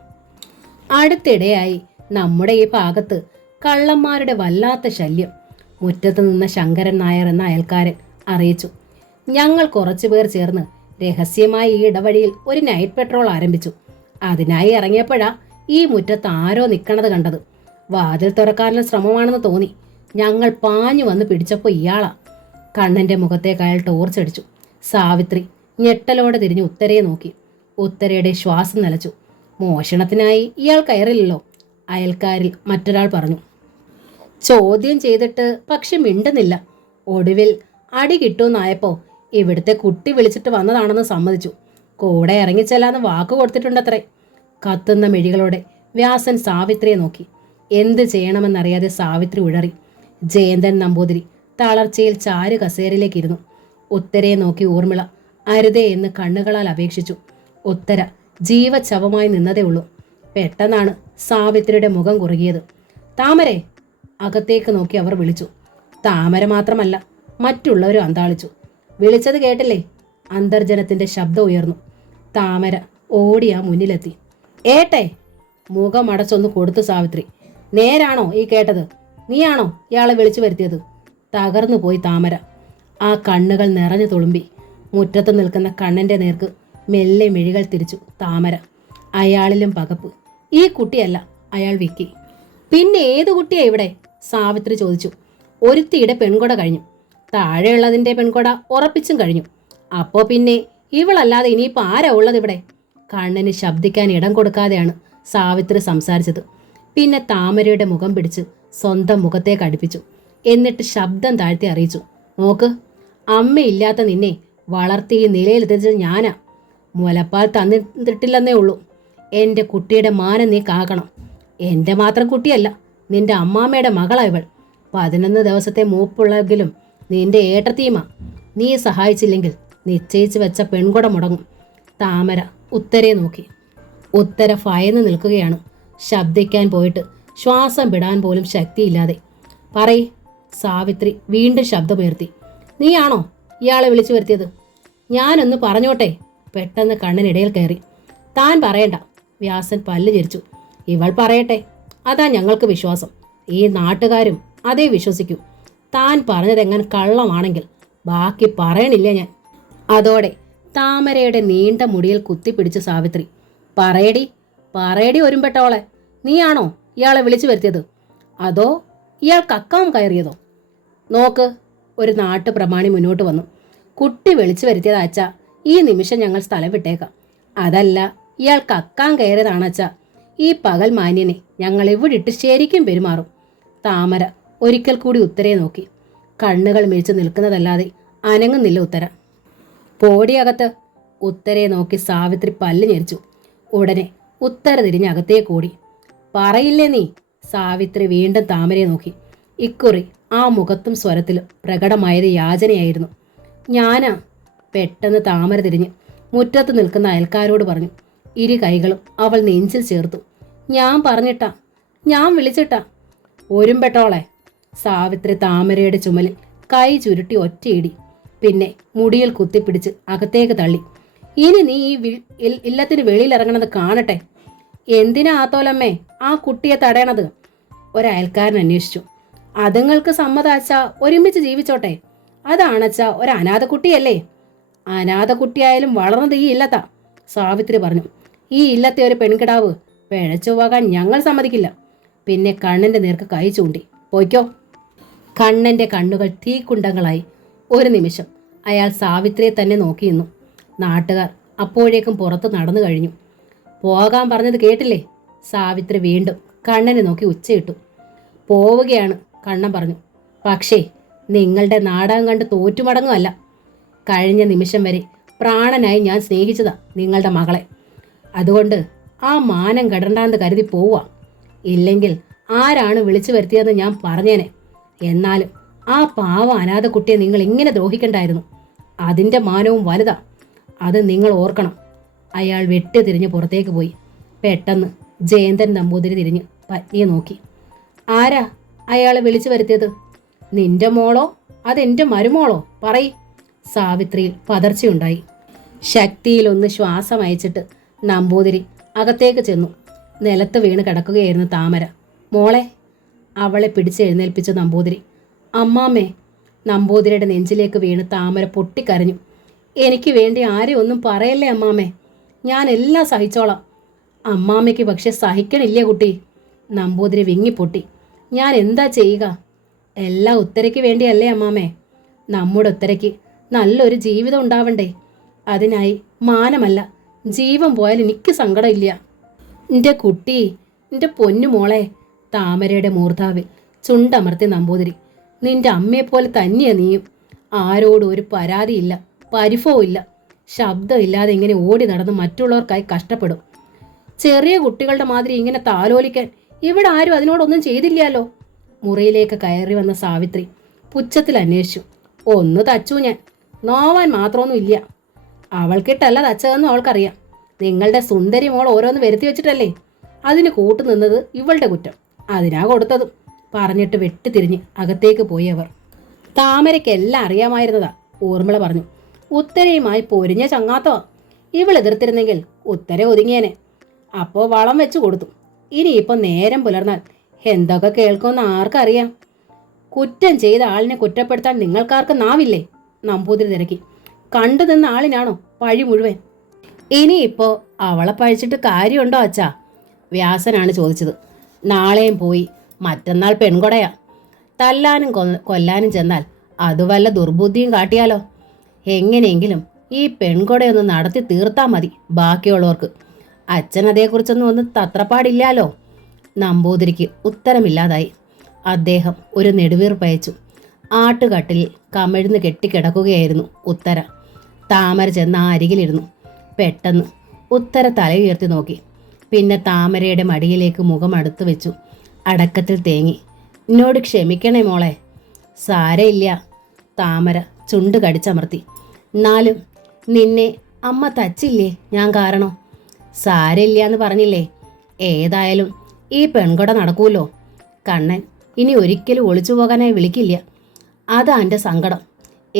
അടുത്തിടെയായി നമ്മുടെ ഈ ഭാഗത്ത് കള്ളന്മാരുടെ വല്ലാത്ത ശല്യം. മുറ്റത്ത് നിന്ന ശങ്കരൻ നായർ എന്ന അയൽക്കാരൻ അറിയിച്ചു. ഞങ്ങൾ കുറച്ചുപേർ ചേർന്ന് രഹസ്യമായി ഈ ഇടവഴിയിൽ ഒരു നൈറ്റ് പെട്രോൾ ആരംഭിച്ചു. അതിനായി ഇറങ്ങിയപ്പോഴാ ഈ മുറ്റത്ത് ആരോ നിൽക്കണത് കണ്ടത്. വാതിൽ തുറക്കാനുള്ള ശ്രമമാണെന്ന് തോന്നി. ഞങ്ങൾ പാഞ്ഞു വന്ന് പിടിച്ചപ്പോൾ ഇയാളാ. കണ്ണൻ്റെ മുഖത്തേക്ക് അയാൾ ടോർച്ചടിച്ചു. സാവിത്രി ഞെട്ടലോടെ തിരിഞ്ഞ് ഉത്തരയെ നോക്കി. ഉത്തരയുടെ ശ്വാസം നിലച്ചു. മോഷണത്തിനായി ഇയാൾ കയറില്ലല്ലോ, അയൽക്കാരിൽ മറ്റൊരാൾ പറഞ്ഞു. ചോദ്യം ചെയ്തിട്ട് പക്ഷെ മിണ്ടുന്നില്ല. ഒടുവിൽ അടി കിട്ടുമെന്നായപ്പോൾ ഇവിടുത്തെ കുട്ടി വിളിച്ചിട്ട് വന്നതാണെന്ന് സമ്മതിച്ചു. കൂടെ ഇറങ്ങിച്ചെല്ലാന്ന് വാക്ക് കൊടുത്തിട്ടുണ്ടത്രേ. കത്തുന്ന മിഴികളോടെ വ്യാസൻ സാവിത്രിയെ നോക്കി. എന്ത് ചെയ്യണമെന്നറിയാതെ സാവിത്രി ഉഴറി. ജയന്തൻ നമ്പൂതിരി തളർച്ചയിൽ ചാരു കസേരയിലേക്കിരുന്നു. ഉത്തരയെ നോക്കി ഊർമിള അരുതേ എന്ന് കണ്ണുകളാൽ അപേക്ഷിച്ചു. ഉത്തര ജീവച്ഛവമായി നിന്നതേ ഉള്ളൂ. പെട്ടെന്നാണ് സാവിത്രിയുടെ മുഖം കുറുകിയത്. താമരെ! അകത്തേക്ക് നോക്കി അവർ വിളിച്ചു. താമര മാത്രമല്ല, മറ്റുള്ളവരും അന്താളിച്ചു. വിളിച്ചത് കേട്ടില്ലേ? അന്തർജനത്തിന്റെ ശബ്ദം ഉയർന്നു. താമര ഓടിയാ മുന്നിലെത്തി. ഏട്ടെ! മുഖമടച്ചൊന്ന് കൊടുത്തു സാവിത്രി. നേരാണോ ഈ കേട്ടത്? നീയാണോ ഇയാളെ വിളിച്ചു വരുത്തിയത്? തകർന്നു പോയി താമര. ആ കണ്ണുകൾ നിറഞ്ഞു തുളുമ്പി. മുറ്റത്ത് നിൽക്കുന്ന കണ്ണൻ്റെ നേർക്ക് മെല്ലെ മിഴികൾ തിരിച്ചു താമര. അയാളിലും പകപ്പ്. ഈ കുട്ടിയല്ല, അയാൾ വിക്കി. പിന്നെ ഏതു കുട്ടിയാ ഇവിടെ? സാവിത്രി ചോദിച്ചു. ഒരുത്തിയുടെ പെൺകൊട കഴിഞ്ഞു. താഴെയുള്ളതിൻ്റെ പെൺകൊട ഉറപ്പിച്ചും കഴിഞ്ഞു. അപ്പോൾ പിന്നെ ഇവളല്ലാതെ ഇനിയിപ്പോൾ ആരാ ഉള്ളത് ഇവിടെ? കണ്ണന് ശബ്ദിക്കാൻ ഇടം കൊടുക്കാതെയാണ് സാവിത്രി സംസാരിച്ചത്. പിന്നെ താമരയുടെ മുഖം പിടിച്ച് സ്വന്തം മുഖത്തേക്ക് അടുപ്പിച്ചു. എന്നിട്ട് ശബ്ദം താഴ്ത്തി അറിയിച്ചു. നോക്ക്, അമ്മയില്ലാത്ത നിന്നെ വളർത്തി ഈ നിലയിലെത്തിച്ചത് ഞാനാ. മുലപ്പാൽ തന്നിട്ടില്ലെന്നേ ഉള്ളൂ. എൻ്റെ കുട്ടിയുടെ മാനം നീ കാക്കണം. എൻ്റെ മാത്രം കുട്ടിയല്ല, നിന്റെ അമ്മാമ്മയുടെ മകളാ ഇവൾ. 11 ദിവസത്തെ മൂപ്പുള്ളെങ്കിലും നിന്റെ ഏട്ടത്തിയുമാ. നീ സഹായിച്ചില്ലെങ്കിൽ നിശ്ചയിച്ച് വെച്ച പെൺകുട മുടങ്ങും. താമര ഉത്തരയെ നോക്കി. ഉത്തര ഭയന്ന് നിൽക്കുകയാണ്. ശബ്ദിക്കാൻ പോയിട്ട് ശ്വാസം വിടാൻ പോലും ശക്തിയില്ലാതെ. പറയ്. സാവിത്രി വീണ്ടും ശബ്ദമുയർത്തി. നീയാണോ ഇയാളെ വിളിച്ചു വരുത്തിയത്? ഞാനൊന്ന് പറഞ്ഞോട്ടെ. പെട്ടെന്ന് കണ്ണിനിടയിൽ കയറി. താൻ പറയണ്ട. വ്യാസൻ പല്ല് ചിരിച്ചു. ഇവൾ പറയട്ടെ, അതാ ഞങ്ങൾക്ക് വിശ്വാസം. ഈ നാട്ടുകാരും അതേ വിശ്വസിക്കൂ. താൻ പറഞ്ഞതെങ്ങനെ കള്ളമാണെങ്കിൽ ബാക്കി പറയണില്ല ഞാൻ. അതോടെ താമരയുടെ നീണ്ട മുടിയിൽ കുത്തിപ്പിടിച്ച് സാവിത്രി. പറയടി, പറയടി ഒരുമ്പെട്ടോളെ. നീയാണോ ഇയാളെ വിളിച്ചു വരുത്തിയത്? അതോ ഇയാൾ കക്കാൻ കയറിയതോ? നോക്ക്. ഒരു നാട്ടുപ്രമാണി മുന്നോട്ട് വന്നു. കുട്ടി വിളിച്ചു വരുത്തിയതാ അച്ഛാ. ഈ നിമിഷം ഞങ്ങൾ സ്ഥലം വിട്ടേക്കാം. അതല്ല, ഇയാൾ കക്കാൻ കയറിയതാണച്ചാ. ഈ പകൽ മാന്യനെ ഞങ്ങൾ എവിടിട്ട് ശരിക്കും പെരുമാറും. താമര ഒരിക്കൽ കൂടി ഉത്തരയെ നോക്കി. കണ്ണുകൾ മിഴിച്ചു നിൽക്കുന്നതല്ലാതെ അനങ്ങുന്നില്ല ഉത്തര. പോടിയകത്ത്. ഉത്തരയെ നോക്കി സാവിത്രി പല്ല് ഞെരിച്ചു. ഉടനെ ഉത്തര തിരിഞ്ഞ് അകത്തേക്ക് ഓടി. പറയില്ലേ നീ? സാവിത്രി വീണ്ടും താമരയെ നോക്കി. ഇക്കുറി ആ മുഖത്തും സ്വരത്തിലും പ്രകടമായത് യാചനയായിരുന്നു. ഞാനാ. പെട്ടെന്ന് താമര തിരിഞ്ഞ് മുറ്റത്ത് നിൽക്കുന്ന അയൽക്കാരോട് പറഞ്ഞു. ഇരു കൈകളും അവൾ നെഞ്ചിൽ ചേർത്തു. ഞാൻ പറഞ്ഞിട്ടാ, ഞാൻ വിളിച്ചിട്ടാ. ഒരുമ്പെട്ടോളെ. സാവിത്രി താമരയുടെ ചുമലിൽ കൈ ചുരുട്ടി ഒറ്റയിടി. പിന്നെ മുടിയിൽ കുത്തിപ്പിടിച്ച് അകത്തേക്ക് തള്ളി. ഇനി നീ ഈ ഇല്ലത്തിന് വെളിയിലിറങ്ങണത് കാണട്ടെ. എന്തിനാ ആത്തോലമ്മേ ആ കുട്ടിയെ തടയണത്? ഒരയൽക്കാരൻ അന്വേഷിച്ചു. അതുങ്ങൾക്ക് സമ്മതാച്ചാ ഒരുമിച്ച് ജീവിച്ചോട്ടെ. അതാണച്ചാ ഒരു അനാഥ കുട്ടിയല്ലേ. അനാഥ കുട്ടിയായാലും വളർന്നത് ഈ ഇല്ലത്താ. സാവിത്രി പറഞ്ഞു. ഈ ഇല്ലത്തെ ഒരു പെൺകിടാവ് പിഴച്ചു പോകാൻ ഞങ്ങൾ സമ്മതിക്കില്ല. പിന്നെ കണ്ണന്റെ നേർക്ക് കൈ ചൂണ്ടി. പോയിക്കോ. കണ്ണന്റെ കണ്ണുകൾ തീക്കുണ്ടങ്ങളായി. ഒരു നിമിഷം അയാൾ സാവിത്രിയെ തന്നെ നോക്കിയിരുന്നു. നാട്ടുകാർ അപ്പോഴേക്കും പുറത്ത് നടന്നു കഴിഞ്ഞു. പോകാൻ പറഞ്ഞത് കേട്ടില്ലേ? സാവിത്രി വീണ്ടും കണ്ണനെ നോക്കി ഉച്ചയിട്ടു. പോവുകയാണ്, കണ്ണൻ പറഞ്ഞു. പക്ഷേ നിങ്ങളുടെ നാടകം കണ്ട് തോറ്റുമടങ്ങുമല്ല. കഴിഞ്ഞ നിമിഷം വരെ പ്രാണനായി ഞാൻ സ്നേഹിച്ചതാ നിങ്ങളുടെ മകളെ. അതുകൊണ്ട് ആ മാനം കടണ്ടാന്ന് കരുതി പോവുക. ഇല്ലെങ്കിൽ ആരാണ് വിളിച്ചു വരുത്തിയതെന്ന് ഞാൻ പറഞ്ഞേനെ. എന്നാലും ആ പാവ അനാഥ കുട്ടിയെ നിങ്ങൾ ഇങ്ങനെ ദ്രോഹിക്കണ്ടായിരുന്നു. അതിൻ്റെ മാനവും വലുതാ. അത് നിങ്ങൾ ഓർക്കണം. അയാൾ വെട്ടിത്തിരിഞ്ഞ് പുറത്തേക്ക് പോയി. പെട്ടെന്ന് ജയന്തൻ നമ്പൂതിരി തിരിഞ്ഞ് പത്നിയെ നോക്കി. ആരാ അയാളെ വിളിച്ചു വരുത്തിയത്? നിന്റെ മോളോ അതെൻ്റെ മരുമോളോ? പറയ്. സാവിത്രിയിൽ പതർച്ചയുണ്ടായി. ശക്തിയിലൊന്ന് ശ്വാസം അയച്ചിട്ട് നമ്പൂതിരി അകത്തേക്ക് ചെന്നു. നിലത്ത് വീണ് കിടക്കുകയായിരുന്നു താമര. മോളെ. അവളെ പിടിച്ചെഴുന്നേൽപ്പിച്ച നമ്പൂതിരി. അമ്മാമ്മേ. നമ്പൂതിരിയുടെ നെഞ്ചിലേക്ക് വീണ് താമര പൊട്ടിക്കരഞ്ഞു. എനിക്ക് വേണ്ടി ആരെയും ഒന്നും പറയല്ലേ അമ്മാമ്മേ. ഞാൻ എല്ലാം സഹിച്ചോളാം. അമ്മാമ്മയ്ക്ക് പക്ഷെ സഹിക്കണില്ലേ കുട്ടി? നമ്പൂതിരി വിങ്ങിപ്പൊട്ടി. ഞാൻ എന്താ ചെയ്യുക? എല്ലാം ഉത്തരയ്ക്ക് വേണ്ടിയല്ലേ അമ്മാമ്മേ? നമ്മുടെ ഉത്തരയ്ക്ക് നല്ലൊരു ജീവിതം ഉണ്ടാവണ്ടേ? അതിനായി മാനമല്ല ജീവൻ പോയാൽ എനിക്ക് സങ്കടമില്ല. എൻ്റെ കുട്ടി, എൻ്റെ പൊന്നുമോളെ. താമരയുടെ മൂർധാവിൽ ചുണ്ടമർത്തി നമ്പൂതിരി. നിന്റെ അമ്മയെപ്പോലെ തന്നെയാ നീയും. ആരോടും ഒരു പരാതിയില്ല, പരിഭവവും ഇല്ല. ശബ്ദമില്ലാതെ ഇങ്ങനെ ഓടി നടന്ന് മറ്റുള്ളവർക്കായി കഷ്ടപ്പെടും. ചെറിയ കുട്ടികളുടെ മാതിരി ഇങ്ങനെ താലോലിക്കാൻ ഇവിടെ ആരും അതിനോടൊന്നും ചെയ്തില്ലല്ലോ. മുറിയിലേക്ക് കയറി വന്ന സാവിത്രി പുച്ഛത്തിൽ അന്വേഷിച്ചു. ഒന്ന് തച്ചു ഞാൻ. നോവാൻ മാത്രമൊന്നും ഇല്ല. അവൾക്കിട്ടല്ല തച്ചതെന്നും അവൾക്കറിയാം. നിങ്ങളുടെ സുന്ദരി മോൾ ഓരോന്ന് വരുത്തി വെച്ചിട്ടല്ലേ അതിന് കൂട്ടു നിന്നത് ഇവളുടെ കുറ്റം. അതിനാ കൊടുത്തതും. പറഞ്ഞിട്ട് വെട്ടിത്തിരിഞ്ഞ് അകത്തേക്ക് പോയി അവർ. താമരയ്ക്കെല്ലാം അറിയാമായിരുന്നതാ. ഊർമിള പറഞ്ഞു. ഉത്തരയുമായി പൊരിഞ്ഞ ചങ്ങാത്തോ. ഇവൾ എതിർത്തിരുന്നെങ്കിൽ ഉത്തര ഒതുങ്ങിയേനെ. അപ്പോൾ വളം വെച്ചു കൊടുത്തു. ഇനിയിപ്പോൾ നേരം പുലർന്നാൽ എന്തൊക്കെ കേൾക്കുമെന്ന് ആർക്കറിയാം. കുറ്റം ചെയ്ത ആളിനെ കുറ്റപ്പെടുത്താൻ നിങ്ങൾക്കാർക്ക് നാവില്ലേ? നമ്പൂതിരി തിരക്കി. കണ്ടു നിന്ന ആളിനാണോ പഴി മുഴുവൻ? ഇനിയിപ്പോൾ അവളെ പഴിച്ചിട്ട് കാര്യമുണ്ടോ അച്ഛാ? വ്യാസനാണ് ചോദിച്ചത്. നാളെയും പോയി മറ്റന്നാൾ പെൺകൊടയാ. തല്ലാനും കൊല്ലാനും ചെന്നാൽ അത് വല്ല ദുർബുദ്ധിയും കാട്ടിയാലോ? എങ്ങനെയെങ്കിലും ഈ പെൺകൊടയൊന്ന് നടത്തി തീർത്താൽ മതി ബാക്കിയുള്ളവർക്ക്. അച്ഛൻ അതേക്കുറിച്ചൊന്നും ഒന്ന് തത്രപ്പാടില്ലാലോ. നമ്പൂതിരിക്ക് ഉത്തരമില്ലാതായി. അദ്ദേഹം ഒരു നെടുവീർപ്പയച്ചു. ആട്ടുകട്ടിലിൽ കമിഴ്ന്ന് കെട്ടിക്കിടക്കുകയായിരുന്നു ഉത്തര. താമര ചെന്ന് ആ അരികിലിരുന്നു. പെട്ടെന്ന് ഉത്തര തലയുയർത്തി നോക്കി. പിന്നെ താമരയുടെ മടിയിലേക്ക് മുഖം അടുത്ത് വെച്ചു. അടക്കത്തിൽ തേങ്ങി. എന്നോട് ക്ഷമിക്കണേ മോളെ. സാരയില്ല. താമര ചുണ്ട് കടിച്ചമർത്തി. എന്നാലും നിന്നെ അമ്മ തച്ചില്ലേ ഞാൻ കാരണം? സാരമില്ല എന്ന് പറഞ്ഞില്ലേ? ഏതായാലും ഈ പെൺകൊട നടക്കൂലോ. കണ്ണൻ ഇനി ഒരിക്കലും ഒളിച്ചു പോകാനായി വിളിക്കില്ല. അതാ എൻ്റെ സങ്കടം.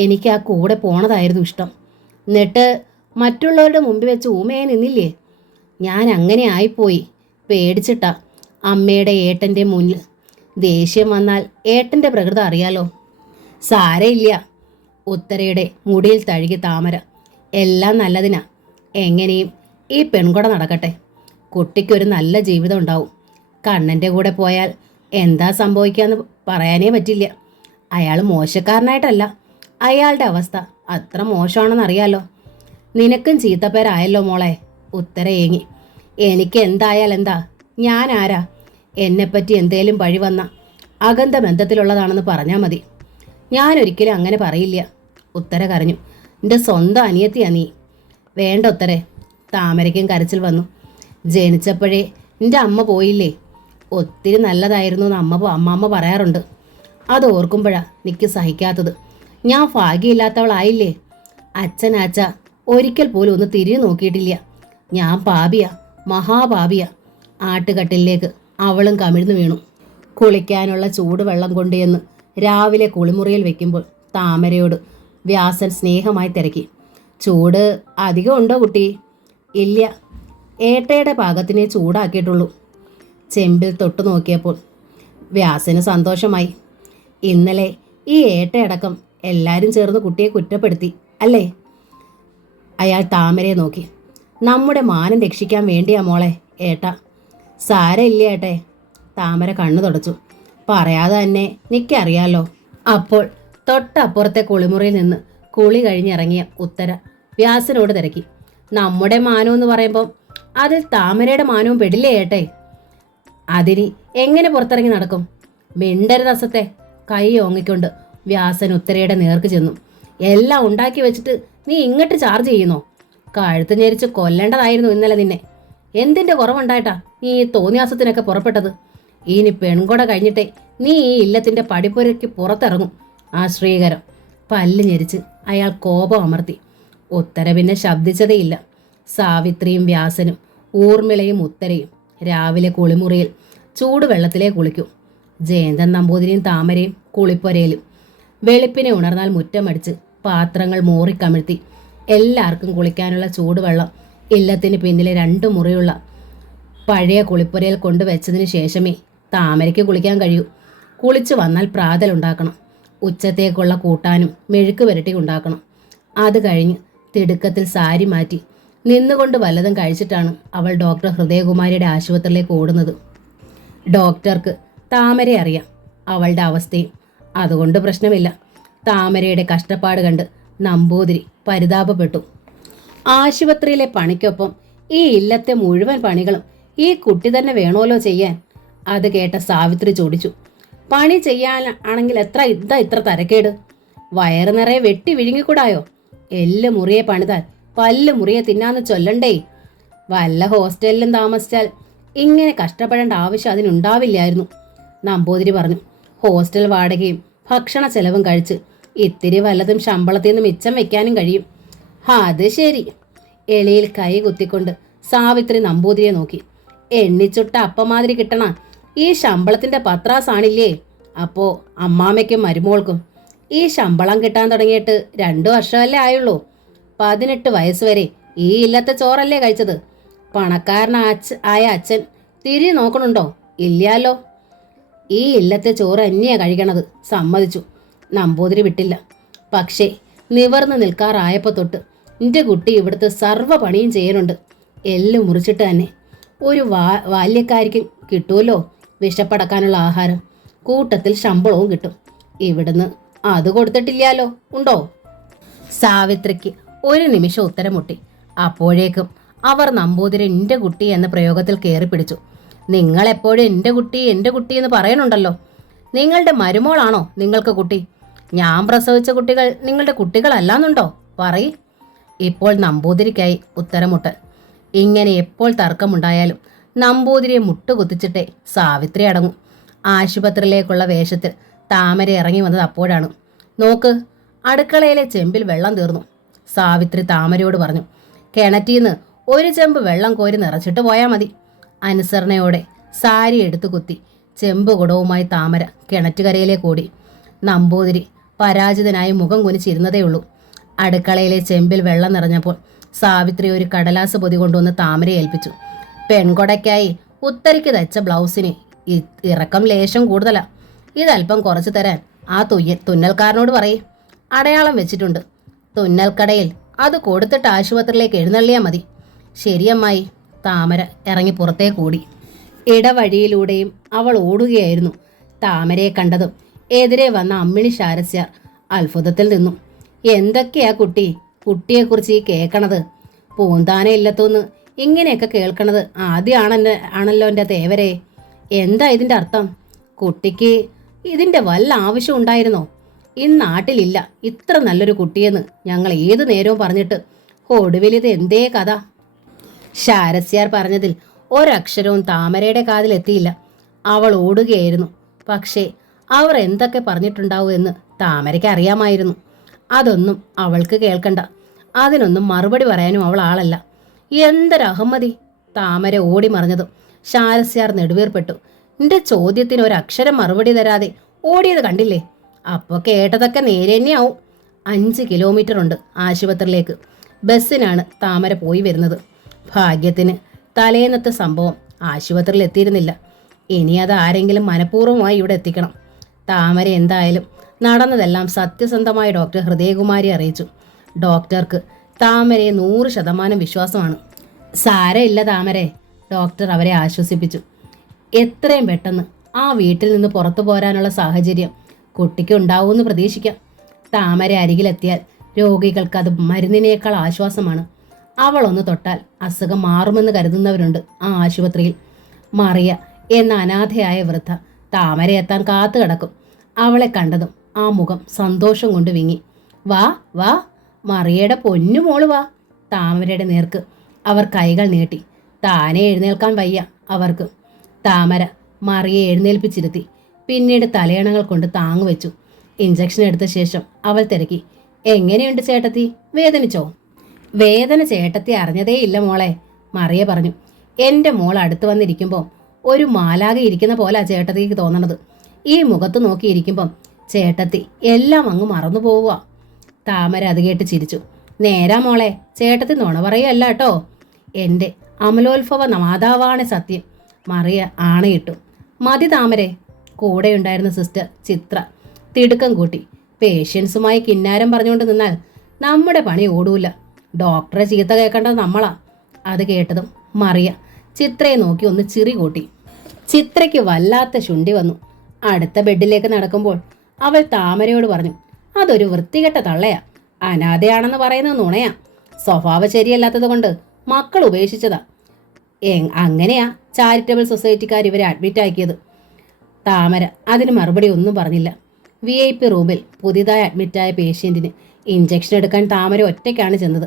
എനിക്ക് ആ കൂടെ പോണതായിരുന്നു ഇഷ്ടം. എന്നിട്ട് മറ്റുള്ളവരുടെ മുമ്പിൽ വെച്ച് ഊമയെ നിന്നില്ലേ? ഞാൻ അങ്ങനെ ആയിപ്പോയി. പേടിച്ചിട്ടാ. അമ്മയുടെ ഏട്ടൻ്റെ മുന്നിൽ ദേഷ്യം വന്നാൽ ഏട്ടൻ്റെ പ്രകൃതം അറിയാലോ. സാരയില്ല. ഉത്തരയുടെ മുടിയിൽ തഴുകി താമര. എല്ലാം നല്ലതിനാ. എങ്ങനെയും ഈ പെൺകൊട നടക്കട്ടെ. കുട്ടിക്കൊരു നല്ല ജീവിതം ഉണ്ടാവും. കണ്ണൻ്റെ കൂടെ പോയാൽ എന്താ സംഭവിക്കാന്ന് പറയാനേ പറ്റില്ല. അയാൾ മോശക്കാരനായിട്ടല്ല, അയാളുടെ അവസ്ഥ അത്ര മോശമാണെന്നറിയാലോ. നിനക്കും ചീത്തപ്പേരായല്ലോ മോളെ. ഉത്തര ഏങ്ങി. എനിക്ക് എന്തായാൽ എന്താ? ഞാൻ ആരാ? എന്നെപ്പറ്റി എന്തേലും പഴി വന്ന അകന്ത ബന്ധത്തിലുള്ളതാണെന്ന് പറഞ്ഞാൽ മതി. ഞാനൊരിക്കലും അങ്ങനെ പറയില്ല. ഉത്തര കരഞ്ഞു. എൻ്റെ സ്വന്തം അനിയത്തിയാ നീ. വേണ്ട ഉത്തരെ. താമരയ്ക്കും കരച്ചിൽ വന്നു. ജനിച്ചപ്പോഴേ എൻ്റെ അമ്മ പോയില്ലേ? ഒത്തിരി നല്ലതായിരുന്നു എന്ന് അമ്മമ്മ പറയാറുണ്ട്. അത് ഓർക്കുമ്പോഴാ എനിക്ക് സഹിക്കാത്തത്. ഞാൻ ഭാഗ്യമില്ലാത്തവളായില്ലേ? അച്ഛനാച്ച ഒരിക്കൽ പോലും ഒന്ന് തിരിഞ്ഞു നോക്കിയിട്ടില്ല. ഞാൻ പാപിയാ, മഹാപാപിയാ. ആട്ടുകട്ടിലേക്ക് അവളും കമിഴ്ന്നു വീണു. കുളിക്കാനുള്ള ചൂടുവെള്ളം കൊണ്ടുവന്ന് രാവിലെ കുളിമുറിയിൽ വെക്കുമ്പോൾ താമരയോട് വ്യാസൻ സ്നേഹമായി തിരക്കി. ചൂട് അധികം ഉണ്ടോ കുട്ടി? ഇല്ല, ഏട്ടയുടെ പാകത്തിനെ ചൂടാക്കിയിട്ടുള്ളൂ. ചെമ്പിൽ തൊട്ടു നോക്കിയപ്പോൾ വ്യാസന് സന്തോഷമായി. ഇന്നലെ ഈ ഏട്ടയടക്കം എല്ലാവരും ചേർന്ന് കുട്ടിയെ കുറ്റപ്പെടുത്തി അല്ലേ? അയാൾ താമരയെ നോക്കി. നമ്മുടെ മാനം രക്ഷിക്കാൻ വേണ്ടിയാ മോളെ ഏട്ട. സാരമില്ല ഏട്ടെ. താമര കണ്ണു തുടച്ചു. പറയാതെ തന്നെ എനിക്കറിയാലോ. അപ്പോൾ തൊട്ടപ്പുറത്തെ കുളിമുറിയിൽ നിന്ന് കുളി കഴിഞ്ഞിറങ്ങിയ ഉത്തര വ്യാസനോട് തിരക്കി. നമ്മുടെ മാനം എന്ന് പറയുമ്പം അതിൽ താമരയുടെ മാനവും പെടില്ലേ ഏട്ടെ? അതിന് എങ്ങനെ പുറത്തിറങ്ങി നടക്കും? മിണ്ടരുതസത്തെ. കൈ ഓങ്ങിക്കൊണ്ട് വ്യാസൻ ഉത്തരയുടെ നേർക്ക് ചെന്നു. എല്ലാം ഉണ്ടാക്കി വെച്ചിട്ട് നീ ഇങ്ങോട്ട് ചാർജ് ചെയ്യുന്നോ? കഴുത്ത് ഞെരിച്ച് കൊല്ലേണ്ടതായിരുന്നു ഇന്നലെ നിന്നെ. എന്തിൻ്റെ കുറവുണ്ടായിട്ടാ നീ ഈ തോന്നിയാസത്തിനൊക്കെ പുറപ്പെട്ടത്? ഇനി പെൺകൊട കഴിഞ്ഞിട്ടേ നീ ഈ ഇല്ലത്തിൻ്റെ പടിപ്പുരയ്ക്ക് പുറത്തിറങ്ങും. ആ ശ്രീകരം. പല്ല് ഞെരിച്ച് അയാൾ കോപം അമർത്തി. ഉത്തര പിന്നെ ശബ്ദിച്ചതേയില്ല. സാവിത്രിയും വ്യാസനും ഊർമിളയും ഉത്തരയും രാവിലെ കുളിമുറിയിൽ ചൂടുവെള്ളത്തിലേ കുളിക്കും. ജയന്തൻ നമ്പൂതിരിയും താമരയും കുളിപ്പൊരയിലും. വെളുപ്പിനെ ഉണർന്നാൽ മുറ്റമടിച്ച് പാത്രങ്ങൾ മോറിക്കമിഴ്ത്തി എല്ലാവർക്കും കുളിക്കാനുള്ള ചൂടുവെള്ളം ഇല്ലത്തിന് പിന്നിലെ 2 മുറിയുള്ള പഴയ കുളിപ്പുരയിൽ കൊണ്ടുവച്ചതിന് ശേഷമേ താമരയ്ക്ക് കുളിക്കാൻ കഴിയൂ. കുളിച്ചു വന്നാൽ പ്രാതലുണ്ടാക്കണം. ഉച്ചത്തേക്കുള്ള കൂട്ടാനും മെഴുക്ക് പുരട്ടി ഉണ്ടാക്കണം. അത് കഴിഞ്ഞ് തിടുക്കത്തിൽ സാരി മാറ്റി നിന്നുകൊണ്ട് വല്ലതും കഴിച്ചിട്ടാണ് അവൾ ഡോക്ടർ ഹൃദയകുമാരിയുടെ ആശുപത്രിയിലേക്ക് ഓടുന്നത്. ഡോക്ടർക്ക് താമരയെ അറിയാം, അവളുടെ അവസ്ഥയും. അതുകൊണ്ട് പ്രശ്നമില്ല. താമരയുടെ കഷ്ടപ്പാട് കണ്ട് നമ്പൂതിരി പരിതാപപ്പെട്ടു. ആശുപത്രിയിലെ പണിക്കൊപ്പം ഈ ഇല്ലത്തെ മുഴുവൻ പണികളും ഈ കുട്ടി തന്നെ വേണമല്ലോ ചെയ്യാൻ. അത് കേട്ട സാവിത്രി ചോദിച്ചു. പണി ചെയ്യാൻ ആണെങ്കിൽ ഇത്ര തരക്കേട്? വയറ് നിറയെ വെട്ടി വിഴുങ്ങിക്കൂടായോ? എല്ല് മുറിയെ പണിതാൽ പല്ല് മുറിയെ തിന്നാന്ന് ചൊല്ലണ്ടേ? വല്ല ഹോസ്റ്റലിലും താമസിച്ചാൽ ഇങ്ങനെ കഷ്ടപ്പെടേണ്ട ആവശ്യം അതിനുണ്ടാവില്ലായിരുന്നു. നമ്പൂതിരി പറഞ്ഞു. ഹോസ്റ്റൽ വാടകയും ഭക്ഷണ ചെലവും കഴിച്ച് ഇത്തിരി വല്ലതും ശമ്പളത്തിൽ നിന്ന് മിച്ചം വെക്കാനും കഴിയും. അത് ശരി. എളിയിൽ കൈ കുത്തിക്കൊണ്ട് സാവിത്രി നമ്പൂതിരിയെ നോക്കി. എണ്ണിച്ചുട്ട അപ്പമാതിരി കിട്ടണ ഈ ശമ്പളത്തിന്റെ പത്രാസാണില്ലേ? അപ്പോ അമ്മാമ്മയ്ക്കും മരുമോൾക്കും ഈ ശമ്പളം കിട്ടാൻ തുടങ്ങിയിട്ട് 2 വർഷമല്ലേ ആയുള്ളൂ. 18 വയസ്സ് വരെ ഈ ഇല്ലത്തെ ചോറല്ലേ കഴിച്ചത്. പണക്കാരനായ അച്ഛൻ തിരി നോക്കണുണ്ടോ? ഇല്ലാലോ. ഈ ഇല്ലത്തെ ചോറ് തന്നെയാ കഴിക്കണത്. സമ്മതിച്ചു. നമ്പൂതിരി വിട്ടില്ല. പക്ഷേ നിവർന്ന് നിൽക്കാറായപ്പോൾ തൊട്ട് എൻ്റെ കുട്ടി ഇവിടുത്തെ സർവ്വ പണിയും ചെയ്യുന്നുണ്ട്. എല്ല് മുറിച്ചിട്ട് തന്നെ. ഒരു ബാല്യക്കാരിക്കും കിട്ടുമല്ലോ വിശപ്പടക്കാനുള്ള ആഹാരം. കൂട്ടത്തിൽ ശമ്പളവും കിട്ടും. ഇവിടുന്ന് അത് കൊടുത്തിട്ടില്ലാലോ. ഉണ്ടോ? സാവിത്രിക്ക് ഒരു നിമിഷം ഉത്തരം മുട്ടി. അപ്പോഴേക്കും അവർ നമ്പൂതിരി എൻ്റെ കുട്ടി എന്ന പ്രയോഗത്തിൽ കയറി പിടിച്ചു. നിങ്ങളെപ്പോഴും എൻ്റെ കുട്ടി എന്ന് പറയണുണ്ടല്ലോ. നിങ്ങളുടെ മരുമോളാണോ നിങ്ങൾക്ക് കുട്ടി? ഞാൻ പ്രസവിച്ച കുട്ടികൾ നിങ്ങളുടെ കുട്ടികളല്ലാന്നുണ്ടോ? പറയ്. ഇപ്പോൾ നമ്പൂതിരിക്കായി ഉത്തരമുട്ടൽ. ഇങ്ങനെ എപ്പോൾ തർക്കമുണ്ടായാലും നമ്പൂതിരിയെ മുട്ടുകുത്തിച്ചിട്ടേ സാവിത്രി അടങ്ങും. ആശുപത്രിയിലേക്കുള്ള വേഷത്തിൽ താമര ഇറങ്ങി വന്നത് അപ്പോഴാണ്. നോക്ക്, അടുക്കളയിലെ ചെമ്പിൽ വെള്ളം തീർന്നു. സാവിത്രി താമരയോട് പറഞ്ഞു, കിണറ്റീന്ന് ഒരു ചെമ്പ് വെള്ളം കോരി നിറച്ചിട്ട് പോയാൽ മതി. അനുസരണയോടെ സാരി എടുത്തു കുത്തി ചെമ്പ് കുടവുമായി താമര കിണറ്റുകരയിലേക്ക് ഓടി. നമ്പൂതിരി പരാജിതനായി മുഖം കുനിച്ചിരുന്നതേയുള്ളൂ. അടുക്കളയിലെ ചെമ്പിൽ വെള്ളം നിറഞ്ഞപ്പോൾ സാവിത്രി ഒരു കടലാസ് പൊതി കൊണ്ടുവന്ന് താമരയെ ഏൽപ്പിച്ചു. പെൺകൊടയ്ക്കായി ഉത്തരിക്ക് തയ്ച്ച ബ്ലൗസിന് ഇറക്കം ലേശം കൂടുതലാ. ഇതല്പം കുറച്ചു തരാൻ ആ തുന്നൽക്കാരനോട് പറയേ. അടയാളം വെച്ചിട്ടുണ്ട്. തുന്നൽക്കടയിൽ അത് കൊടുത്തിട്ട് ആശുപത്രിയിലേക്ക് എഴുന്നള്ളിയാൽ മതി. ശരിയമ്മായി. താമര ഇറങ്ങി പുറത്തേക്ക് ഓടി. ഇടവഴിയിലൂടെയും അവൾ ഓടുകയായിരുന്നു. താമരയെ കണ്ടതും എതിരെ വന്ന അമ്മിണി ശാരസ്യാർ അത്ഭുതത്തിൽ നിന്നു. എന്തൊക്കെയാ കുട്ടിയെക്കുറിച്ച് ഈ കേൾക്കണത്? പൂന്താന ഇല്ലത്തോന്ന് ഇങ്ങനെയൊക്കെ കേൾക്കണത് ആണല്ലോ എൻ്റെ തേവരെ. എന്താ ഇതിൻ്റെ അർത്ഥം? കുട്ടിക്ക് ഇതിൻ്റെ വല്ല ആവശ്യം ഉണ്ടായിരുന്നോ? ഈ നാട്ടിലില്ല ഇത്ര നല്ലൊരു കുട്ടിയെന്ന് ഞങ്ങൾ ഏതു നേരവും പറഞ്ഞിട്ട് ഒടുവിലിത് എന്തേ കഥ? ശാരസ്യാർ പറഞ്ഞതിൽ ഒരക്ഷരവും താമരയുടെ കാതിലെത്തിയില്ല. അവൾ ഓടുകയായിരുന്നു. പക്ഷേ അവർ എന്തൊക്കെ പറഞ്ഞിട്ടുണ്ടാവും എന്ന് താമരയ്ക്ക് അറിയാമായിരുന്നു. അതൊന്നും അവൾക്ക് കേൾക്കണ്ട. അതിനൊന്നും മറുപടി പറയാനും അവൾ ആളല്ല. എന്തൊരഹമ്മതി! താമര ഓടി മറിഞ്ഞതും ശാരസ്യാർ നെടുവീർപ്പെട്ടു. നിന്റെ ചോദ്യത്തിന് ഒരക്ഷരം മറുപടി തരാതെ ഓടിയത് കണ്ടില്ലേ? അപ്പോൾ കേട്ടതൊക്കെ നേരെ തന്നെയാവും. 5 കിലോമീറ്റർ ഉണ്ട് ആശുപത്രിയിലേക്ക്. ബസ്സിനാണ് താമര പോയി വരുന്നത്. ഭാഗ്യത്തിന് തലേന്നത്തെ സംഭവം ആശുപത്രിയിൽ എത്തിയിരുന്നില്ല. ഇനി അത് ആരെങ്കിലും മനഃപൂർവ്വമായി ഇവിടെ എത്തിക്കണം. താമര എന്തായാലും നടന്നതെല്ലാം സത്യസന്ധമായ ഡോക്ടർ ഹൃദയകുമാരി അറിയിച്ചു. ഡോക്ടർക്ക് താമരയെ 100% വിശ്വാസമാണ്. സാരമില്ല താമരെ, ഡോക്ടർ അവരെ ആശ്വസിപ്പിച്ചു. എത്രയും പെട്ടെന്ന് ആ വീട്ടിൽ നിന്ന് പുറത്തു പോരാനുള്ള സാഹചര്യം കുട്ടിക്ക് ഉണ്ടാവുമെന്ന് പ്രതീക്ഷിക്കാം. താമര അരികിലെത്തിയാൽ രോഗികൾക്ക് അത് മരുന്നിനേക്കാൾ ആശ്വാസമാണ്. അവളൊന്ന് തൊട്ടാൽ അസുഖം മാറുമെന്ന് കരുതുന്നവരുണ്ട് ആ ആശുപത്രിയിൽ. മറിയ എന്ന അനാഥയായ വൃദ്ധ താമര എത്താൻ കാത്തു കിടക്കും. അവളെ കണ്ടതും ആ മുഖം സന്തോഷം കൊണ്ട് വിങ്ങി. വാ വാ, മറിയയുടെ പൊന്നുമോള് വാ. താമരയുടെ നേർക്ക് അവർ കൈകൾ നീട്ടി. താനെ എഴുന്നേൽക്കാൻ വയ്യ അവർക്ക്. താമര മറിയെ എഴുന്നേൽപ്പിച്ചിരുത്തി. പിന്നീട് തലയണകൾ കൊണ്ട് താങ്ങുവെച്ചു. ഇഞ്ചക്ഷൻ എടുത്ത ശേഷം അവൾ തിരക്കി, എങ്ങനെയുണ്ട് ചേട്ടത്തി? വേദനിച്ചോ? വേദന ചേട്ടത്തി അറിഞ്ഞതേയില്ല മോളെ, മറിയ പറഞ്ഞു. എൻ്റെ മോൾ അടുത്ത് വന്നിരിക്കുമ്പോൾ ഒരു മാലാക ഇരിക്കുന്ന പോലാ ചേട്ടത്തിക്ക് തോന്നണത്. ഈ മുഖത്ത് നോക്കിയിരിക്കുമ്പം ചേട്ടത്തി എല്ലാം അങ്ങ് മറന്നു പോവുക. താമര അത് കേട്ട് ചിരിച്ചു. നേരാ മോളെ, ചേട്ടത്തി നുണ പറയുകയല്ല കേട്ടോ. എൻ്റെ അമലോത്ഭവ മാതാവാണ് സത്യം, മറിയ ആണയിട്ടു. മതി താമരെ. കൂടെയുണ്ടായിരുന്ന സിസ്റ്റർ ചിത്ര തിടുക്കം കൂട്ടി. പേഷ്യൻസുമായി കിന്നാരം പറഞ്ഞുകൊണ്ട് നിന്നാൽ നമ്മുടെ പണി ഓടൂല. ഡോക്ടറെ ചീത്ത കേൾക്കേണ്ടത് നമ്മളാ. അത് കേട്ടതും മറിയ ചിത്രയെ നോക്കി ഒന്ന് ചിറി കൂട്ടി. ചിത്രയ്ക്ക് വല്ലാത്ത ശുണ്ഠി വന്നു. അടുത്ത ബെഡിലേക്ക് നടക്കുമ്പോൾ അവൾ താമരയോട് പറഞ്ഞു, അതൊരു വൃത്തികെട്ട തള്ളയാ. അനാഥയാണെന്ന് പറയുന്നത് നുണയാ. സ്വഭാവം ശരിയല്ലാത്തത് കൊണ്ട് മക്കൾ ഉപേക്ഷിച്ചതാ. അങ്ങനെയാ ചാരിറ്റബിൾ സൊസൈറ്റിക്കാർ ഇവരെ അഡ്മിറ്റ് ആക്കിയത്. താമര അതിന് മറുപടി ഒന്നും പറഞ്ഞില്ല. VIP റൂമിൽ പുതിയതായി അഡ്മിറ്റായ പേഷ്യൻറ്റിന് ഇഞ്ചക്ഷൻ എടുക്കാൻ താമര ഒറ്റയ്ക്കാണ് ചെന്നത്.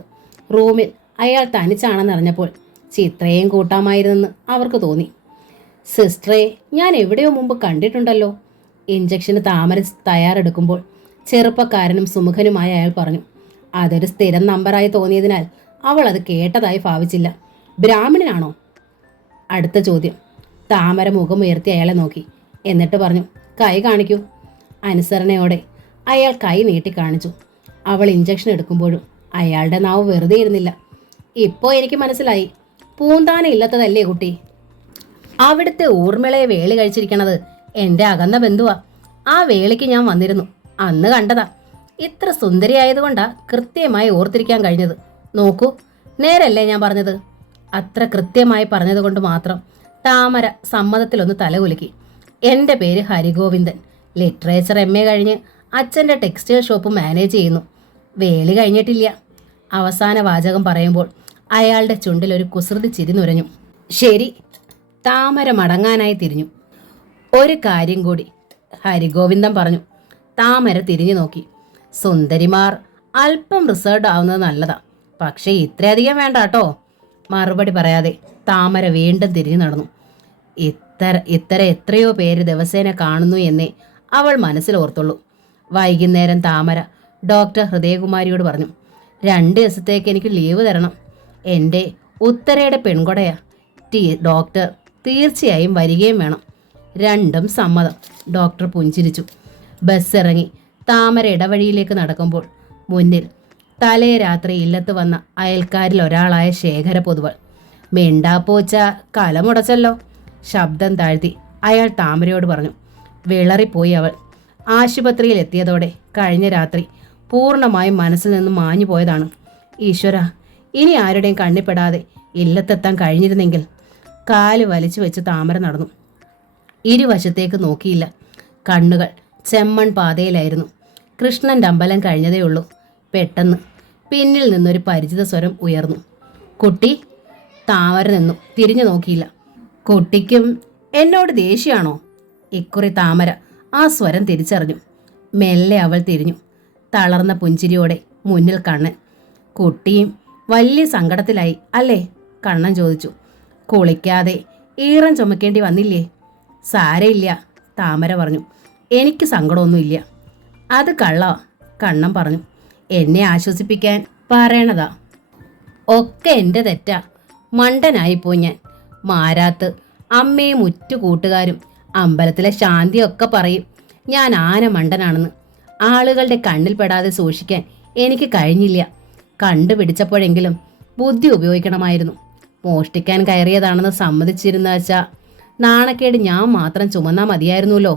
റൂമിൽ അയാൾ തനിച്ചാണെന്നറിഞ്ഞപ്പോൾ ചിത്രയെയും കൂട്ടാമായിരുന്നെന്ന് അവർക്ക് തോന്നി. സിസ്റ്ററെ ഞാൻ എവിടെയോ മുമ്പ് കണ്ടിട്ടുണ്ടല്ലോ. ഇഞ്ചക്ഷന് താമര തയ്യാറെടുക്കുമ്പോൾ ചെറുപ്പക്കാരനും സുമുഖനുമായ അയാൾ പറഞ്ഞു. അതൊരു സ്ഥിരം നമ്പറായി തോന്നിയതിനാൽ അവൾ അത് കേട്ടതായി ഭാവിച്ചില്ല. ബ്രാഹ്മണനാണോ? അടുത്ത ചോദ്യം. താമര മുഖമുയർത്തി അയാളെ നോക്കി. എന്നിട്ട് പറഞ്ഞു, കൈ കാണിക്കൂ. അനുസരണയോടെ അയാൾ കൈ നീട്ടി കാണിച്ചു. അവൾ ഇഞ്ചക്ഷൻ എടുക്കുമ്പോഴും അയാളുടെ നാവ് വെറുതെ ഇരുന്നില്ല. ഇപ്പോൾ എനിക്ക് മനസ്സിലായി, പൂന്താന ഇല്ലാത്തതല്ലേ കുട്ടി. അവിടുത്തെ ഊർമിളയെ വേളി കഴിച്ചിരിക്കണത് എൻ്റെ അകന്ന ബന്ധുവാ. ആ വേളിക്ക് ഞാൻ വന്നിരുന്നു. അന്ന് കണ്ടതാ. ഇത്ര സുന്ദരിയായതുകൊണ്ടാ കൃത്യമായി ഓർത്തിരിക്കാൻ കഴിഞ്ഞത്. നോക്കൂ, നേരല്ലേ ഞാൻ പറഞ്ഞത്? അത്ര കൃത്യമായി പറഞ്ഞതുകൊണ്ട് മാത്രം താമര സമ്മതത്തിലൊന്ന് തലകുലുക്കി. എൻ്റെ പേര് ഹരിഗോവിന്ദൻ. ലിറ്ററേച്ചർ MA കഴിഞ്ഞ് അച്ഛൻ്റെ ടെക്സ്റ്റൈൽ ഷോപ്പ് മാനേജ് ചെയ്യുന്നു. വേളി കഴിഞ്ഞിട്ടില്ല. അവസാന വാചകം പറയുമ്പോൾ അയാളുടെ ചുണ്ടിൽ ഒരു കുസൃതി ചിരി നുരഞ്ഞു. ശരി. താമര മടങ്ങാനായി തിരിഞ്ഞു. ഒരു കാര്യം കൂടി, ഹരിഗോവിന്ദൻ പറഞ്ഞു. താമര തിരിഞ്ഞു നോക്കി. സുന്ദരിമാർ അല്പം റിസർവ്ഡ് ആവുന്നത് നല്ലതാ, പക്ഷേ ഇത്രയധികം വേണ്ട കേട്ടോ. മറുപടി പറയാതെ താമര വീണ്ടും തിരിഞ്ഞു നടന്നു. ഇത്തര എത്രയോ പേര് ദിവസേന കാണുന്നു എന്നേ അവൾ മനസ്സിലോർത്തുള്ളൂ. വൈകുന്നേരം താമര ഡോക്ടർ ഹൃദയകുമാരിയോട് പറഞ്ഞു. 2 ദിവസത്തേക്ക് എനിക്ക് ലീവ് തരണം. എൻ്റെ ഉത്തരയുടെ പെൺകൊടയാ. ഡോക്ടർ തീർച്ചയായും വരികയും വേണം. രണ്ടും സമ്മതം. ഡോക്ടർ പുഞ്ചിരിച്ചു. ബസ് ഇറങ്ങി താമര ഇടവഴിയിലേക്ക് നടക്കുമ്പോൾ മുന്നിൽ തലേ രാത്രി ഇല്ലത്ത് വന്ന അയൽക്കാരിൽ ഒരാളായ ശേഖര പൊതുവൾ. മിണ്ടാപ്പോച്ച കലമുടച്ചല്ലോ. ശബ്ദം താഴ്ത്തി അയാൾ താമരയോട് പറഞ്ഞു. വിളറിപ്പോയി അവൾ. ആശുപത്രിയിൽ എത്തിയതോടെ കഴിഞ്ഞ രാത്രി പൂർണ്ണമായും മനസ്സിൽ നിന്നും മാഞ്ഞു പോയതാണ്. ഈശ്വര, ഇനി ആരുടെയും കണ്ണിപ്പെടാതെ ഇല്ലത്തെത്താൻ കഴിഞ്ഞിരുന്നെങ്കിൽ. കാല് വലിച്ചു വെച്ച് താമര നടന്നു. ഇരുവശത്തേക്ക് നോക്കിയില്ല. കണ്ണുകൾ ചെമ്മൺ പാതയിലായിരുന്നു. കൃഷ്ണൻ്റെ അമ്പലം കഴിഞ്ഞതേ ഉള്ളൂ. പെട്ടെന്ന് പിന്നിൽ നിന്നൊരു പരിചിത സ്വരം ഉയർന്നു. കുട്ടി. താമര നിന്നു. തിരിഞ്ഞു നോക്കിയില്ല. കുട്ടിക്കും എന്നോട് ദേഷ്യമാണോ? ഇക്കുറി താമര ആ സ്വരം തിരിച്ചറിഞ്ഞു. മെല്ലെ അവൾ തിരിഞ്ഞു. തളർന്ന പുഞ്ചിരിയോടെ മുന്നിൽ കണ്ണൻ. കുട്ടിയും വലിയ സങ്കടത്തിലായി അല്ലേ? കണ്ണൻ ചോദിച്ചു. കുളിക്കാതെ ഈറൻ ചുമക്കേണ്ടി വന്നില്ലേ? സാരയില്ല, താമര പറഞ്ഞു. എനിക്ക് സങ്കടമൊന്നുമില്ല. അത് കള്ളാ, കണ്ണൻ പറഞ്ഞു. എന്നെ ആശ്വസിപ്പിക്കാൻ പറയണതാ. ഒക്കെ എൻ്റെ തെറ്റാ. മണ്ടനായിപ്പോയി ഞാൻ. മാരാത്ത് അമ്മയും ഉറ്റു കൂട്ടുകാരും അമ്പലത്തിലെ ശാന്തിയൊക്കെ പറയും ഞാൻ ആന മണ്ടനാണെന്ന്. ആളുകളുടെ കണ്ണിൽപ്പെടാതെ സൂക്ഷിക്കാൻ എനിക്ക് കഴിഞ്ഞില്ല. കണ്ടുപിടിച്ചപ്പോഴെങ്കിലും ബുദ്ധി ഉപയോഗിക്കണമായിരുന്നു. മോഷ്ടിക്കാൻ കയറിയതാണെന്ന് സമ്മതിച്ചിരുന്ന വെച്ചാൽ നാണക്കേട് ഞാൻ മാത്രം ചുമന്നാൽ മതിയായിരുന്നല്ലോ.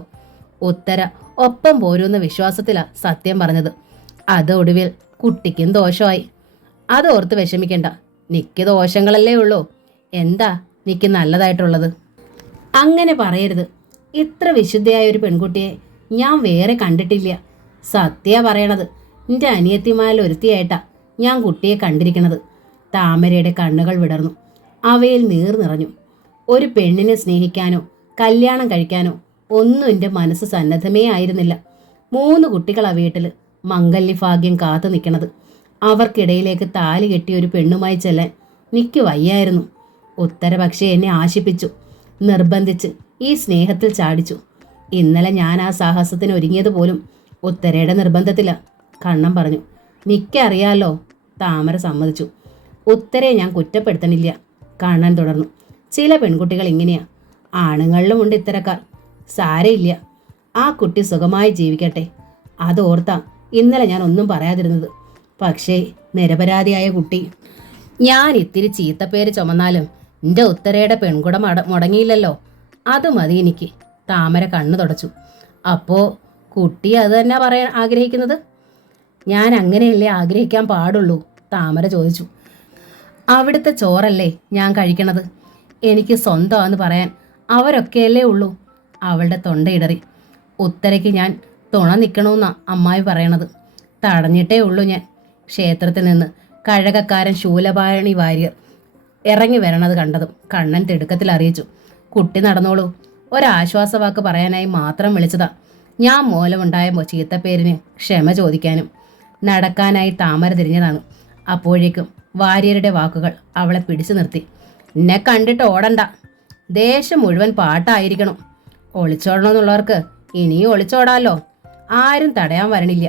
ഉത്തര ഒപ്പം പോരുന്ന വിശ്വാസത്തിലാണ് സത്യം പറഞ്ഞത്. അത് ഒടുവിൽ കുട്ടിക്കും ദോഷമായി. അതോർത്ത് വിഷമിക്കണ്ട. നിക്ക് ദോഷങ്ങളല്ലേ ഉള്ളൂ. എന്താ നിക്ക് നല്ലതായിട്ടുള്ളത്? അങ്ങനെ പറയരുത്. ഇത്ര വിശുദ്ധയായ ഒരു പെൺകുട്ടിയെ ഞാൻ വേറെ കണ്ടിട്ടില്ല. സത്യ പറയണത്. എൻ്റെ അനിയത്തിമാരിൽ ഒരുത്തിയായിട്ടാ ഞാൻ കുട്ടിയെ കണ്ടിരിക്കണത്. താമരയുടെ കണ്ണുകൾ വിടർന്നു. അവയിൽ നീർ നിറഞ്ഞു. ഒരു പെണ്ണിനെ സ്നേഹിക്കാനോ കല്യാണം കഴിക്കാനോ ഒന്നും എൻ്റെ മനസ്സ് സന്നദ്ധമേ ആയിരുന്നില്ല. 3 കുട്ടികളാ വീട്ടിൽ മംഗല്യഭാഗ്യം കാത്തു നിൽക്കണത്. അവർക്കിടയിലേക്ക് താലി കെട്ടിയ ഒരു പെണ്ണുമായി ചെല്ലാൻ എനിക്ക് വയ്യായിരുന്നു. ഉത്തര പക്ഷേ എന്നെ ആശിപ്പിച്ചു, നിർബന്ധിച്ച് ഈ സ്നേഹത്തിൽ ചാടിച്ചു. ഇന്നലെ ഞാൻ ആ സാഹസത്തിന് ഒരുങ്ങിയത് പോലും ഉത്തരയുടെ നിർബന്ധത്തില. കണ്ണൻ പറഞ്ഞു. നിക്കറിയാലോ. താമര സമ്മതിച്ചു. ഉത്തരയെ ഞാൻ കുറ്റപ്പെടുത്തണില്ല. കണ്ണൻ തുടർന്നു. ചില പെൺകുട്ടികൾ ഇങ്ങനെയാ. ആണുങ്ങളിലും ഉണ്ട് ഇത്തരക്കാർ. സാരയില്ല, ആ കുട്ടി സുഖമായി ജീവിക്കട്ടെ. അതോർത്താ ഇന്നലെ ഞാൻ ഒന്നും പറയാതിരുന്നത്. പക്ഷേ നിരപരാധിയായ കുട്ടി. ഞാൻ ഇത്തിരി ചീത്തപ്പേര് ചുമന്നാലും എൻ്റെ ഉത്തരയുടെ പെൺകുട മുടങ്ങിയില്ലല്ലോ. അത് മതി എനിക്ക്. താമര കണ്ണു തുടച്ചു. അപ്പോൾ കുട്ടി അത് തന്നെ പറയാൻ ആഗ്രഹിക്കുന്നത്? ഞാൻ അങ്ങനെയല്ലേ ആഗ്രഹിക്കാൻ പാടുള്ളൂ, താമര ചോദിച്ചു. അവിടുത്തെ ചോറല്ലേ ഞാൻ കഴിക്കണത്. എനിക്ക് സ്വന്തമാണെന്ന് പറയാൻ അവരൊക്കെയല്ലേ ഉള്ളൂ. അവളുടെ തൊണ്ടയിടറി. ഉത്തരയ്ക്ക് ഞാൻ തുണ നിൽക്കണമെന്നാ അമ്മായി പറയണത്. തടഞ്ഞിട്ടേ ഉള്ളൂ ഞാൻ. ക്ഷേത്രത്തിൽ നിന്ന് കഴകക്കാരൻ ശൂലപാണി വാര്യർ ഇറങ്ങി വരണത് കണ്ടതും കണ്ണൻ തിടുക്കത്തിൽ അറിയിച്ചു. കുട്ടി നടന്നോളൂ. ഒരാശ്വാസവാക്ക് പറയാനായി മാത്രം വിളിച്ചതാ. ഞാൻ മൂലമുണ്ടായ ചീത്തപ്പേരിന് ക്ഷമ ചോദിക്കാനും. നടക്കാനായി താമര തിരിഞ്ഞതാണ്. അപ്പോഴേക്കും വാര്യരുടെ വാക്കുകൾ അവളെ പിടിച്ചു നിർത്തി. എന്നെ കണ്ടിട്ട് ഓടണ്ട. ദേശം മുഴുവൻ പാട്ടായിരിക്കണം. ഒളിച്ചോടണമെന്നുള്ളവർക്ക് ഇനിയും ഒളിച്ചോടാലോ. ആരും തടയാൻ വരണില്ല.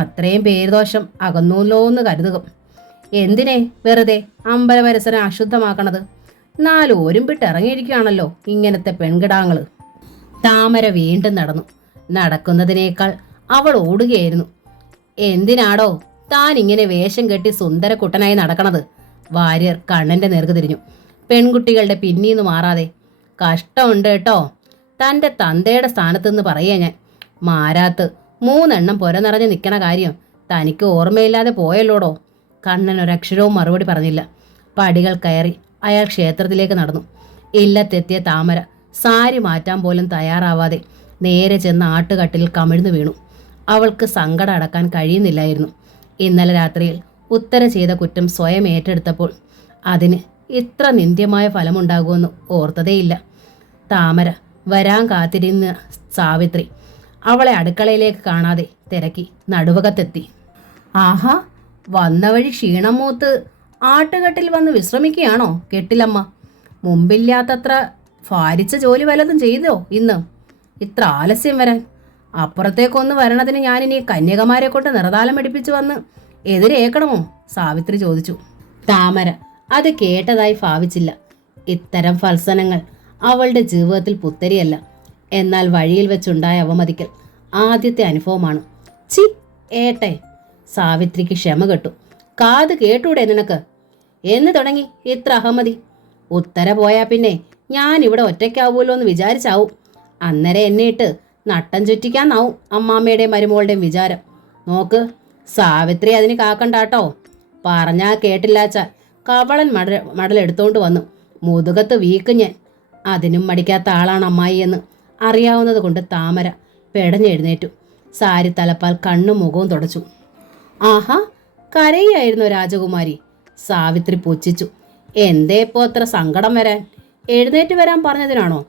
അത്രയും പേരുദോഷം അകന്നൂല്ലോന്ന് കരുതുക. എന്തിനെ വെറുതെ അമ്പല പരിസരം അശുദ്ധമാക്കണത്? 4 ഓരുമ്പിട്ട് ഇറങ്ങിയിരിക്കുകയാണല്ലോ ഇങ്ങനത്തെ പെൺകിടാങ്ങൾ. താമര വീണ്ടും നടന്നു. നടക്കുന്നതിനേക്കാൾ അവൾ ഓടുകയായിരുന്നു. എന്തിനാടോ താൻ ഇങ്ങനെ വേഷം കെട്ടി സുന്ദരക്കുട്ടനായി നടക്കണത്? വാര്യർ കണ്ണന്റെ നേർക്ക് തിരിഞ്ഞു. പെൺകുട്ടികളുടെ പിന്നീന്ന് മാറാതെ. കഷ്ടമുണ്ട് കേട്ടോ. തൻ്റെ തന്തയുടെ സ്ഥാനത്തുനിന്ന് പറയാ ഞാൻ. മാരാത്ത് 3 എണ്ണം പുര നിറഞ്ഞ് നിൽക്കണ കാര്യം തനിക്ക് ഓർമ്മയില്ലാതെ പോയല്ലോടോ. കണ്ണൻ ഒരക്ഷരവും മറുപടി പറഞ്ഞില്ല. പടികൾ കയറി അയാൾ ക്ഷേത്രത്തിലേക്ക് നടന്നു. ഇല്ലത്തെത്തിയ താമര സാരി മാറ്റാൻ പോലും തയ്യാറാവാതെ നേരെ ചെന്ന് ആട്ടുകട്ടിൽ കമിഴ്ന്നു വീണു. അവൾക്ക് സങ്കടം അടക്കാൻ കഴിയുന്നില്ലായിരുന്നു. ഇന്നലെ രാത്രിയിൽ ഉത്തര ചെയ്ത കുറ്റം സ്വയം ഏറ്റെടുത്തപ്പോൾ അതിന് ഇത്ര നിന്ദ്യമായ ഫലമുണ്ടാകുമെന്ന് ഓർത്തതേയില്ല. താമര വരാൻ കാത്തിരുന്ന സാവിത്രി അവളെ അടുക്കളയിലേക്ക് കാണാതെ തിരക്കി നടുവകത്തെത്തി. ആഹാ, വന്ന വഴി ക്ഷീണം മൂത്ത് ആട്ടുകെട്ടിൽ വന്ന് വിശ്രമിക്കുകയാണോ കെട്ടിലമ്മ? മുമ്പില്ലാത്തത്ര ഭാരിച്ച ജോലി വല്ലതും ചെയ്തോ ഇന്ന്? ഇത്ര ആലസ്യം വരാൻ? അപ്പുറത്തേക്കൊന്ന് വരണതിന് ഞാനിനി കന്യകമാരെ കൊണ്ട് നിറതാലം എടുപ്പിച്ചു വന്ന് എതിരേക്കണമോ? സാവിത്രി ചോദിച്ചു. താമര അത് കേട്ടതായി ഭാവിച്ചില്ല. ഇത്തരം ഫത്സനങ്ങൾ അവളുടെ ജീവിതത്തിൽ പുത്തരിയല്ല. എന്നാൽ വഴിയിൽ വെച്ചുണ്ടായ അവമതിക്കൽ ആദ്യത്തെ അനുഭവമാണ്. ചി ഏട്ടെ. സാവിത്രിക്ക് ക്ഷമ കെട്ടു. കാത് കേട്ടൂടെ നിനക്ക്? എന്ന് തുടങ്ങി ഇത്ര അഹമ്മതി? ഉത്തര പോയാൽ പിന്നെ ഞാൻ ഇവിടെ ഒറ്റയ്ക്കാവൂല്ലോ എന്ന് വിചാരിച്ചാവും. അന്നേരം എന്നെ ഇട്ട് നട്ടം ചുറ്റിക്കാന്നാവും അമ്മാമ്മയുടെയും മരുമോളുടെയും വിചാരം. നോക്ക്, സാവിത്രി അതിന് കാക്കണ്ടാട്ടോ. പറഞ്ഞാ കേട്ടില്ലാച്ചാൽ കവളൻ മടലെടുത്തോണ്ട് വന്നു മുതുകത്ത് വീക്ക് ഞാൻ. അതിനും മടിക്കാത്ത ആളാണ് അമ്മായി എന്ന് അറിയാവുന്നത് കൊണ്ട് താമര പെടഞ്ഞെഴുന്നേറ്റു. സാരി തലപ്പാൽ കണ്ണും മുഖവും തുടച്ചു. ആഹാ, കരയായിരുന്നു രാജകുമാരി. സാവിത്രി പുച്ഛിച്ചു. എന്തേ ഇപ്പോ അത്ര സങ്കടം വരാൻ? എഴുന്നേറ്റ് വരാൻ പറഞ്ഞതിനാണോ?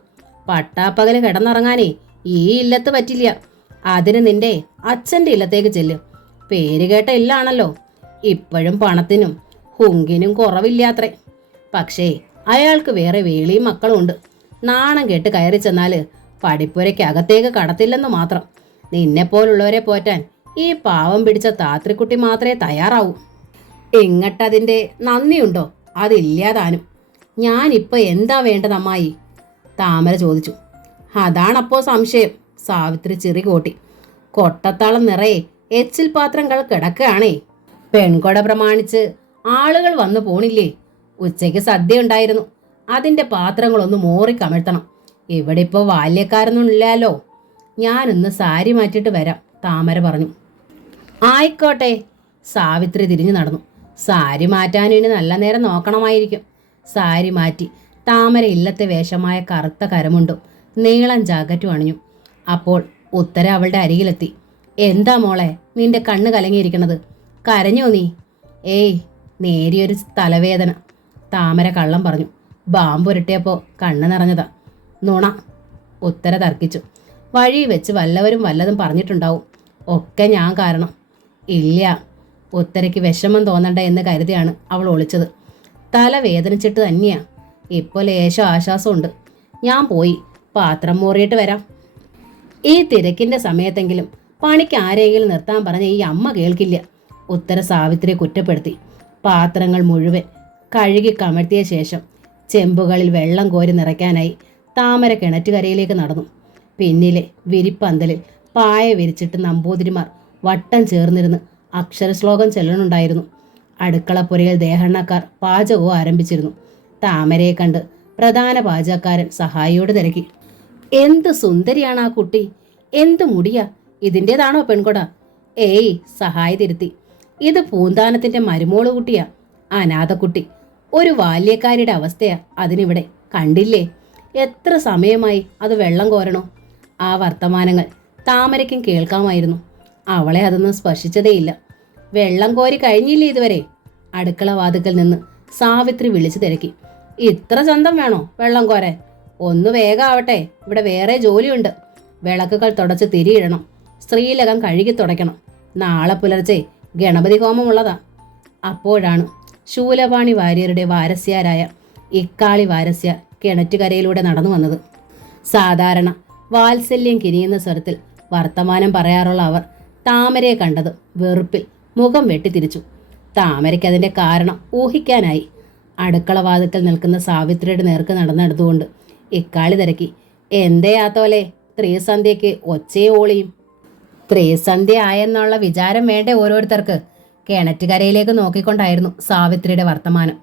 പട്ടാപ്പകല് കിടന്നിറങ്ങാനേ ഈ ഇല്ലത്ത് പറ്റില്ല. അതിന് നിന്റെ അച്ഛൻ്റെ ഇല്ലത്തേക്ക് ചെല്ലും. പേര് കേട്ട ഇല്ലാണല്ലോ. ഇപ്പോഴും പണത്തിനും ഹുങ്കിനും കുറവില്ലാത്രേ. പക്ഷേ അയാൾക്ക് വേറെ വേളിയും മക്കളും ഉണ്ട്. നാണം കേട്ട് കയറി ചെന്നാല് പടിപ്പുരയ്ക്ക് അകത്തേക്ക് കടത്തില്ലെന്ന് മാത്രം. നിന്നെപ്പോലുള്ളവരെ പോറ്റാൻ ഈ പാവം പിടിച്ച താത്രിക്കുട്ടി മാത്രമേ തയ്യാറാവൂ. ഇങ്ങട്ടതിൻ്റെ നന്ദിയുണ്ടോ? അതില്ലാതാനും. ഞാനിപ്പോൾ എന്താ വേണ്ടത് അമ്മായി? താമര ചോദിച്ചു. അതാണപ്പോ സംശയം. സാവിത്രി ചിറി കോട്ടി. കൊട്ടത്താളം നിറയെ എച്ചിൽ പാത്രങ്ങൾ കിടക്കുകയാണേ. പെൺകൊട പ്രമാണിച്ച് ആളുകൾ വന്നു പോണില്ലേ? ഉച്ചയ്ക്ക് സദ്യ ഉണ്ടായിരുന്നു. അതിൻ്റെ പാത്രങ്ങളൊന്ന് മോറി കമിഴ്ത്തണം. ഇവിടെ ഇപ്പോൾ ബാല്യക്കാരൊന്നും ഇല്ലല്ലോ. ഞാനൊന്ന് സാരി മാറ്റിയിട്ട് വരാം, താമര പറഞ്ഞു. ആയിക്കോട്ടെ. സാവിത്രി തിരിഞ്ഞു നടന്നു. സാരി മാറ്റാനും ഇനി നല്ല നേരം നോക്കണമായിരിക്കും. സാരി മാറ്റി താമര ഇല്ലത്തെ വേഷമായ കറുത്ത കരമുണ്ടും നീളം ജാക്കറ്റും അണിഞ്ഞു. അപ്പോൾ ഉത്തര അവളുടെ അരികിലെത്തി. എന്താ മോളെ നിന്റെ കണ്ണ് കലങ്ങിയിരിക്കണത്? കരഞ്ഞോ നീ? ഏയ്, നേരിയൊരു തലവേദന. താമര കള്ളം പറഞ്ഞു. ബാമ്പുരട്ടിയപ്പോൾ കണ്ണ് നിറഞ്ഞതാ. നുണ, ഉത്തര തർക്കിച്ചു. വഴി വെച്ച് വല്ലവരും വല്ലതും പറഞ്ഞിട്ടുണ്ടാവും. ഒക്കെ ഞാൻ കാരണം. ഇല്ല, ഉത്തരയ്ക്ക് വിഷമം തോന്നണ്ട എന്ന് കരുതിയാണ് അവൾ ഒളിച്ചത്. തല വേദനിച്ചിട്ട് തന്നെയാ. ഇപ്പോൾ ലേശം ആശ്വാസമുണ്ട്. ഞാൻ പോയി പാത്രം മോറിയിട്ട് വരാം. ഈ തിരക്കിൻ്റെ സമയത്തെങ്കിലും പണിക്ക് ആരെങ്കിലും നിർത്താൻ പറഞ്ഞ ഈ അമ്മ കേൾക്കില്ല. ഉത്തര സാവിത്രിയെ കുറ്റപ്പെടുത്തി. പാത്രങ്ങൾ മുഴുവൻ കഴുകി കമഴ്ത്തിയ ശേഷം ചെമ്പുകളിൽ വെള്ളം കോരി നിറയ്ക്കാനായി താമര കിണറ്റുകരയിലേക്ക് നടന്നു. പിന്നിലെ വിരിപ്പന്തലിൽ പായ വിരിച്ചിട്ട് നമ്പൂതിരിമാർ വട്ടം ചേർന്നിരുന്ന് അക്ഷരശ്ലോകം ചെല്ലണുണ്ടായിരുന്നു. അടുക്കളപ്പുരയിൽ ദേഹണ്ണക്കാർ പാചകവും ആരംഭിച്ചിരുന്നു. താമരയെ കണ്ട് പ്രധാന പാചകക്കാരൻ സഹായിയോട് തിരക്കി. എന്ത് സുന്ദരിയാണ് ആ കുട്ടി! എന്ത് മുടിയാ! ഇതിൻ്റെതാണോ പെൺകൊട? ഏയ്, സഹായി തിരുത്തി. ഇത് പൂന്താനത്തിൻ്റെ മരുമോള് കുട്ടിയാ, അനാഥക്കുട്ടി. ഒരു ബാല്യക്കാരിയുടെ അവസ്ഥയാ അതിനിവിടെ. കണ്ടില്ലേ എത്ര സമയമായി അത് വെള്ളം കോരണോ? ആ വർത്തമാനങ്ങൾ താമരയ്ക്കും കേൾക്കാമായിരുന്നു. അവളെ അതൊന്നും സ്പർശിച്ചതേയില്ല. വെള്ളം കോരി കഴിഞ്ഞില്ലേ ഇതുവരെ? അടുക്കള വാതിക്കൽ നിന്ന് സാവിത്രി വിളിച്ചു തിരക്കി. ഇത്ര ചന്തം വേണോ വെള്ളം കോരാൻ? ഒന്ന് വേഗാവട്ടെ, ഇവിടെ വേറെ ജോലിയുണ്ട്. വിളക്കുകൾ തുടച്ച് തിരിയിടണം. സ്ത്രീലകം കഴുകി തുടയ്ക്കണം. നാളെ പുലർച്ചെ ഗണപതി ഹോമമുള്ളതാ. അപ്പോഴാണ് ശൂലപാണി വാര്യരുടെ വാരസ്യാരായ ഇക്കാളി വാരസ്യാർ കിണറ്റുകരയിലൂടെ നടന്നു വന്നത്. സാധാരണ വാത്സല്യം കിനിയുന്ന സ്വരത്തിൽ വർത്തമാനം പറയാറുള്ള അവർ താമരയെ കണ്ടത് വെറുപ്പിൽ മുഖം വെട്ടിത്തിരിച്ചു. താമരയ്ക്ക് അതിൻ്റെ കാരണം ഊഹിക്കാനായി. അടുക്കള വാതിക്കൽ നിൽക്കുന്ന സാവിത്രിയുടെ നേർക്ക് നടന്നെടുത്തുകൊണ്ട് ഇക്കാളി തിരക്കി. എന്തേയാത്തോലെ ത്രീസന്ധ്യയ്ക്ക് ഒച്ചയും ഓളിയും? ത്രീസന്ധ്യ ആയെന്നുള്ള വിചാരം വേണ്ടേ ഓരോരുത്തർക്ക്? കിണറ്റുകരയിലേക്ക് നോക്കിക്കൊണ്ടായിരുന്നു സാവിത്രിയുടെ വർത്തമാനം.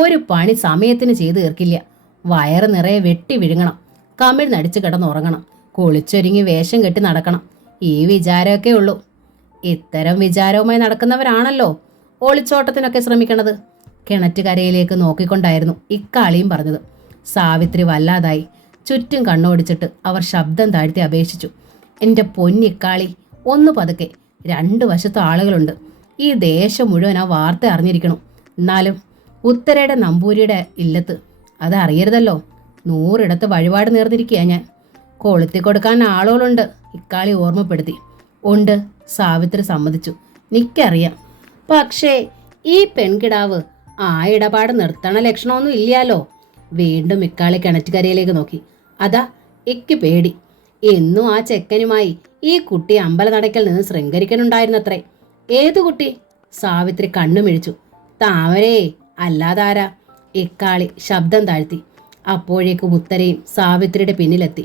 ഒരു പണി സമയത്തിന് ചെയ്തു തീർക്കില്ല. വയറ് നിറയെ വെട്ടി വിഴുങ്ങണം. കമിഴ് നടിച്ച് കിടന്നുറങ്ങണം. കുളിച്ചൊരുങ്ങി വേഷം കെട്ടി നടക്കണം. ഈ വിചാരമൊക്കെ ഉള്ളൂ. ഇത്തരം വിചാരവുമായി നടക്കുന്നവരാണല്ലോ ഒളിച്ചോട്ടത്തിനൊക്കെ ശ്രമിക്കണത്. കിണറ്റുകരയിലേക്ക് നോക്കിക്കൊണ്ടായിരുന്നു ഇക്കാളിയും പറഞ്ഞത്. സാവിത്രി വല്ലാതായി. ചുറ്റും കണ്ണോടിച്ചിട്ട് അവർ ശബ്ദം താഴ്ത്തി അപേക്ഷിച്ചു. എൻ്റെ പൊന്നിക്കാളി, ഒന്ന് പതുക്കെ. 2 വശത്തും ആളുകളുണ്ട്. ഈ ദേശം മുഴുവൻ ആ വാർത്ത അറിഞ്ഞിരിക്കണം. എന്നാലും ഉത്തരയുടെ നമ്പൂരിയുടെ ഇല്ലത്ത് അത് അറിയരുതല്ലോ. 100 ഇടത്ത് വഴിപാട് നേർന്നിരിക്കുക ഞാൻ. കൊളുത്തി കൊടുക്കാൻ ആളുകളുണ്ട്, ഇക്കാളി ഓർമ്മപ്പെടുത്തി. ഉണ്ട്, സാവിത്രി സമ്മതിച്ചു. നിക്കറിയാം. പക്ഷേ ഈ പെൺകിടാവ് ആ ഇടപാട് നിർത്തണ ലക്ഷണമൊന്നും ഇല്ലാലോ. വീണ്ടും ഇക്കാളി കിണറ്റുകരയിലേക്ക് നോക്കി. അതാ, ഇക്ക് പേടി. എന്നും ആ ചെക്കനുമായി ഈ കുട്ടി അമ്പലനടയ്ക്കൽ നിന്ന് ശൃംഗരിക്കനുണ്ടായിരുന്നത്രേ. ഏതു കുട്ടി? സാവിത്രി കണ്ണുമിഴിച്ചു. താമരേ, അല്ലാതാരാ? ഇക്കാളി ശബ്ദം താഴ്ത്തി. അപ്പോഴേക്കും ഉത്തരയും സാവിത്രിയുടെ പിന്നിലെത്തി.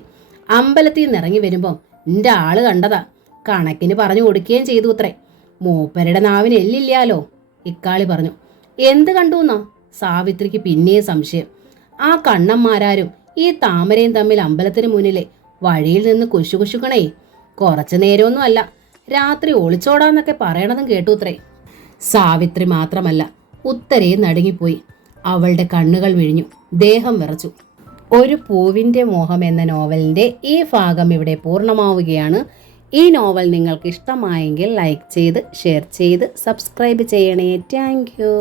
അമ്പലത്തിൽ നിന്ന് ഇറങ്ങി വരുമ്പം നിന്റെ ആള് കണ്ടതാ. കണക്കിന് പറഞ്ഞു കൊടുക്കുകയും ചെയ്തു അത്രേ. മൂപ്പരുടെ നാവിന് എല്ലില്ലാലോ, ഇക്കാളി പറഞ്ഞു. എന്ത് കണ്ടുവെന്നോ? സാവിത്രിക്ക് പിന്നെയും സംശയം. ആ കണ്ണന്മാരാരും ഈ താമരയും തമ്മിൽ അമ്പലത്തിന് മുന്നിലെ വഴിയിൽ നിന്ന് കുശുകുശുക്കണേ. കുറച്ചു നേരമൊന്നും അല്ല, രാത്രി ഒളിച്ചോടാന്നൊക്കെ പറയണതും കേട്ടു അത്രേ. സാവിത്രി മാത്രമല്ല, ഉത്തരയും നടുങ്ങിപ്പോയി. അവളുടെ കണ്ണുകൾ വിഴിഞ്ഞു, ദേഹം വിറച്ചു. ഒരു പൂവിൻ്റെ മോഹം എന്ന നോവലിൻ്റെ ഈ ഭാഗം ഇവിടെ പൂർണ്ണമാവുകയാണ്. ഈ നോവൽ നിങ്ങൾക്ക് ഇഷ്ടമായെങ്കിൽ ലൈക്ക് ചെയ്ത്, ഷെയർ ചെയ്ത്, സബ്സ്ക്രൈബ് ചെയ്യണേ. Thank you.